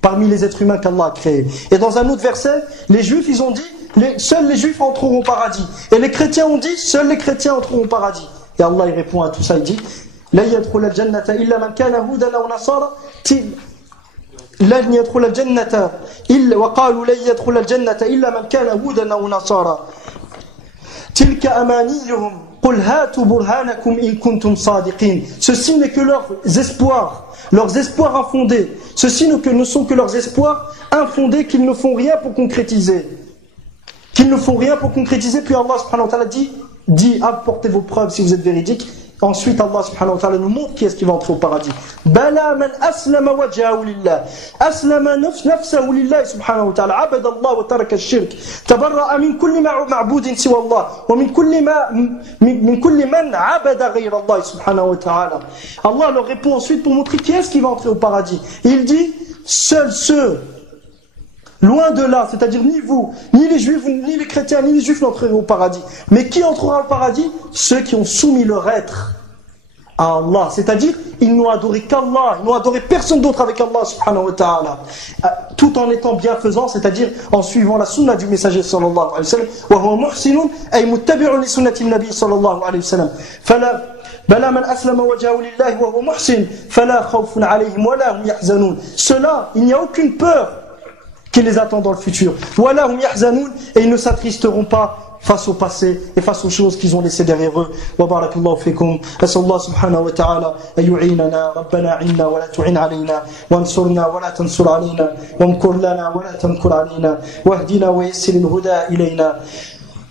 parmi les êtres humains qu'Allah a créés. Et dans un autre verset, les juifs ils ont dit seuls les juifs entreront au paradis. Et les chrétiens ont dit seuls les chrétiens entreront au paradis. Et Allah il répond à tout ça, il dit لا يدخل الجنة إلا من كان هودا أو نصارى لن يدخل الجنة إلا وقالوا لن يدخل الجنة إلا من كان هودا أو نصارى تلك أمانيهم قل هاتوا برهانكم إن كنتم صادقين. Ceci n'est que leurs espoirs infondés. Ceci ne sont que leurs espoirs infondés qu'ils ne font rien pour concrétiser. Puis Allah subhanahu wa ta'ala dit apportez vos preuves si vous êtes véridiques. Ensuite Allah subhanahu wa ta'ala nous montre qui est-ce qui va entrer au paradis. Bala man aslama wajhahu lillah, aslama nafsahu lillah subhanahu wa ta'ala, abada Allah wa taraka ash-shirk, tabarra'a min kulli ma'budin siwa Allah wa min kulli man abada ghayra Allah subhanahu wa ta'ala. Allah leur répond ensuite pour montrer qui est-ce qui va entrer au paradis. Il dit seuls ceux loin de là, c'est-à-dire ni vous, ni les juifs, ni les chrétiens, ni les juifs n'entreront au paradis. Mais qui entrera au paradis? Ceux qui ont soumis leur être à Allah. C'est-à-dire, ils n'ont adoré qu'Allah, ils n'ont adoré personne d'autre avec Allah subhanahu wa ta'ala. Tout en étant bienfaisants, c'est-à-dire en suivant la sunna du messager sallallahu alayhi wa sallam. Wa huwa muhsinun ay muttabi'un li sunnati an-nabi sallallahu alayhi wa sallam. Bala man aslama wajhahu lillahi wa huwa muhsin fala khawfun alayhim wa la hum yahzanun. Cela, il n'y a aucune peur qui les attend dans le futur. Voilà hum yahzanoun, et ils ne s'attristeront pas face au passé et face aux choses qu'ils ont laissées derrière eux. Wa barakallahu fikum. Asallahu subhanahu wa ta'ala ayu'inana rabbana inna wa la tu'in alayna wansurna wa la tansur alayna wamkur lana wa la tamkur alayna wahdina wa yassir al-huda ilayna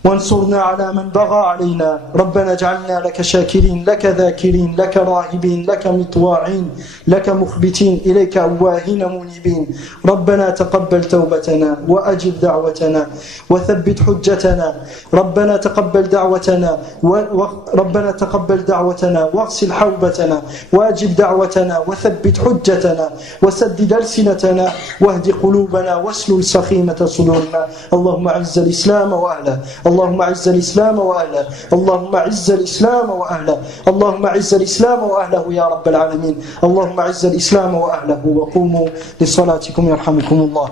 وانصرنا على من بغى علينا ربنا اجعلنا لك شاكرين لك ذاكرين لك راهبين لك مطواعين لك مخبتين إليك أواهين منيبين ربنا تقبل توبتنا وأجب دعوتنا وثبت حجتنا ربنا تقبل دعوتنا ربنا تقبل دعوتنا واغسل حوبتنا وأجب دعوتنا وثبت حجتنا وسدد ألسنتنا واهد قلوبنا واسلل سخيمة صدورنا اللهم أعز الإسلام وأهله اللهم أعز الإسلام وأهله اللهم أعز الإسلام وأهله اللهم أعز الإسلام وأهله يا رب العالمين اللهم أعز الإسلام وأهله وقوموا لصلاتكم يرحمكم الله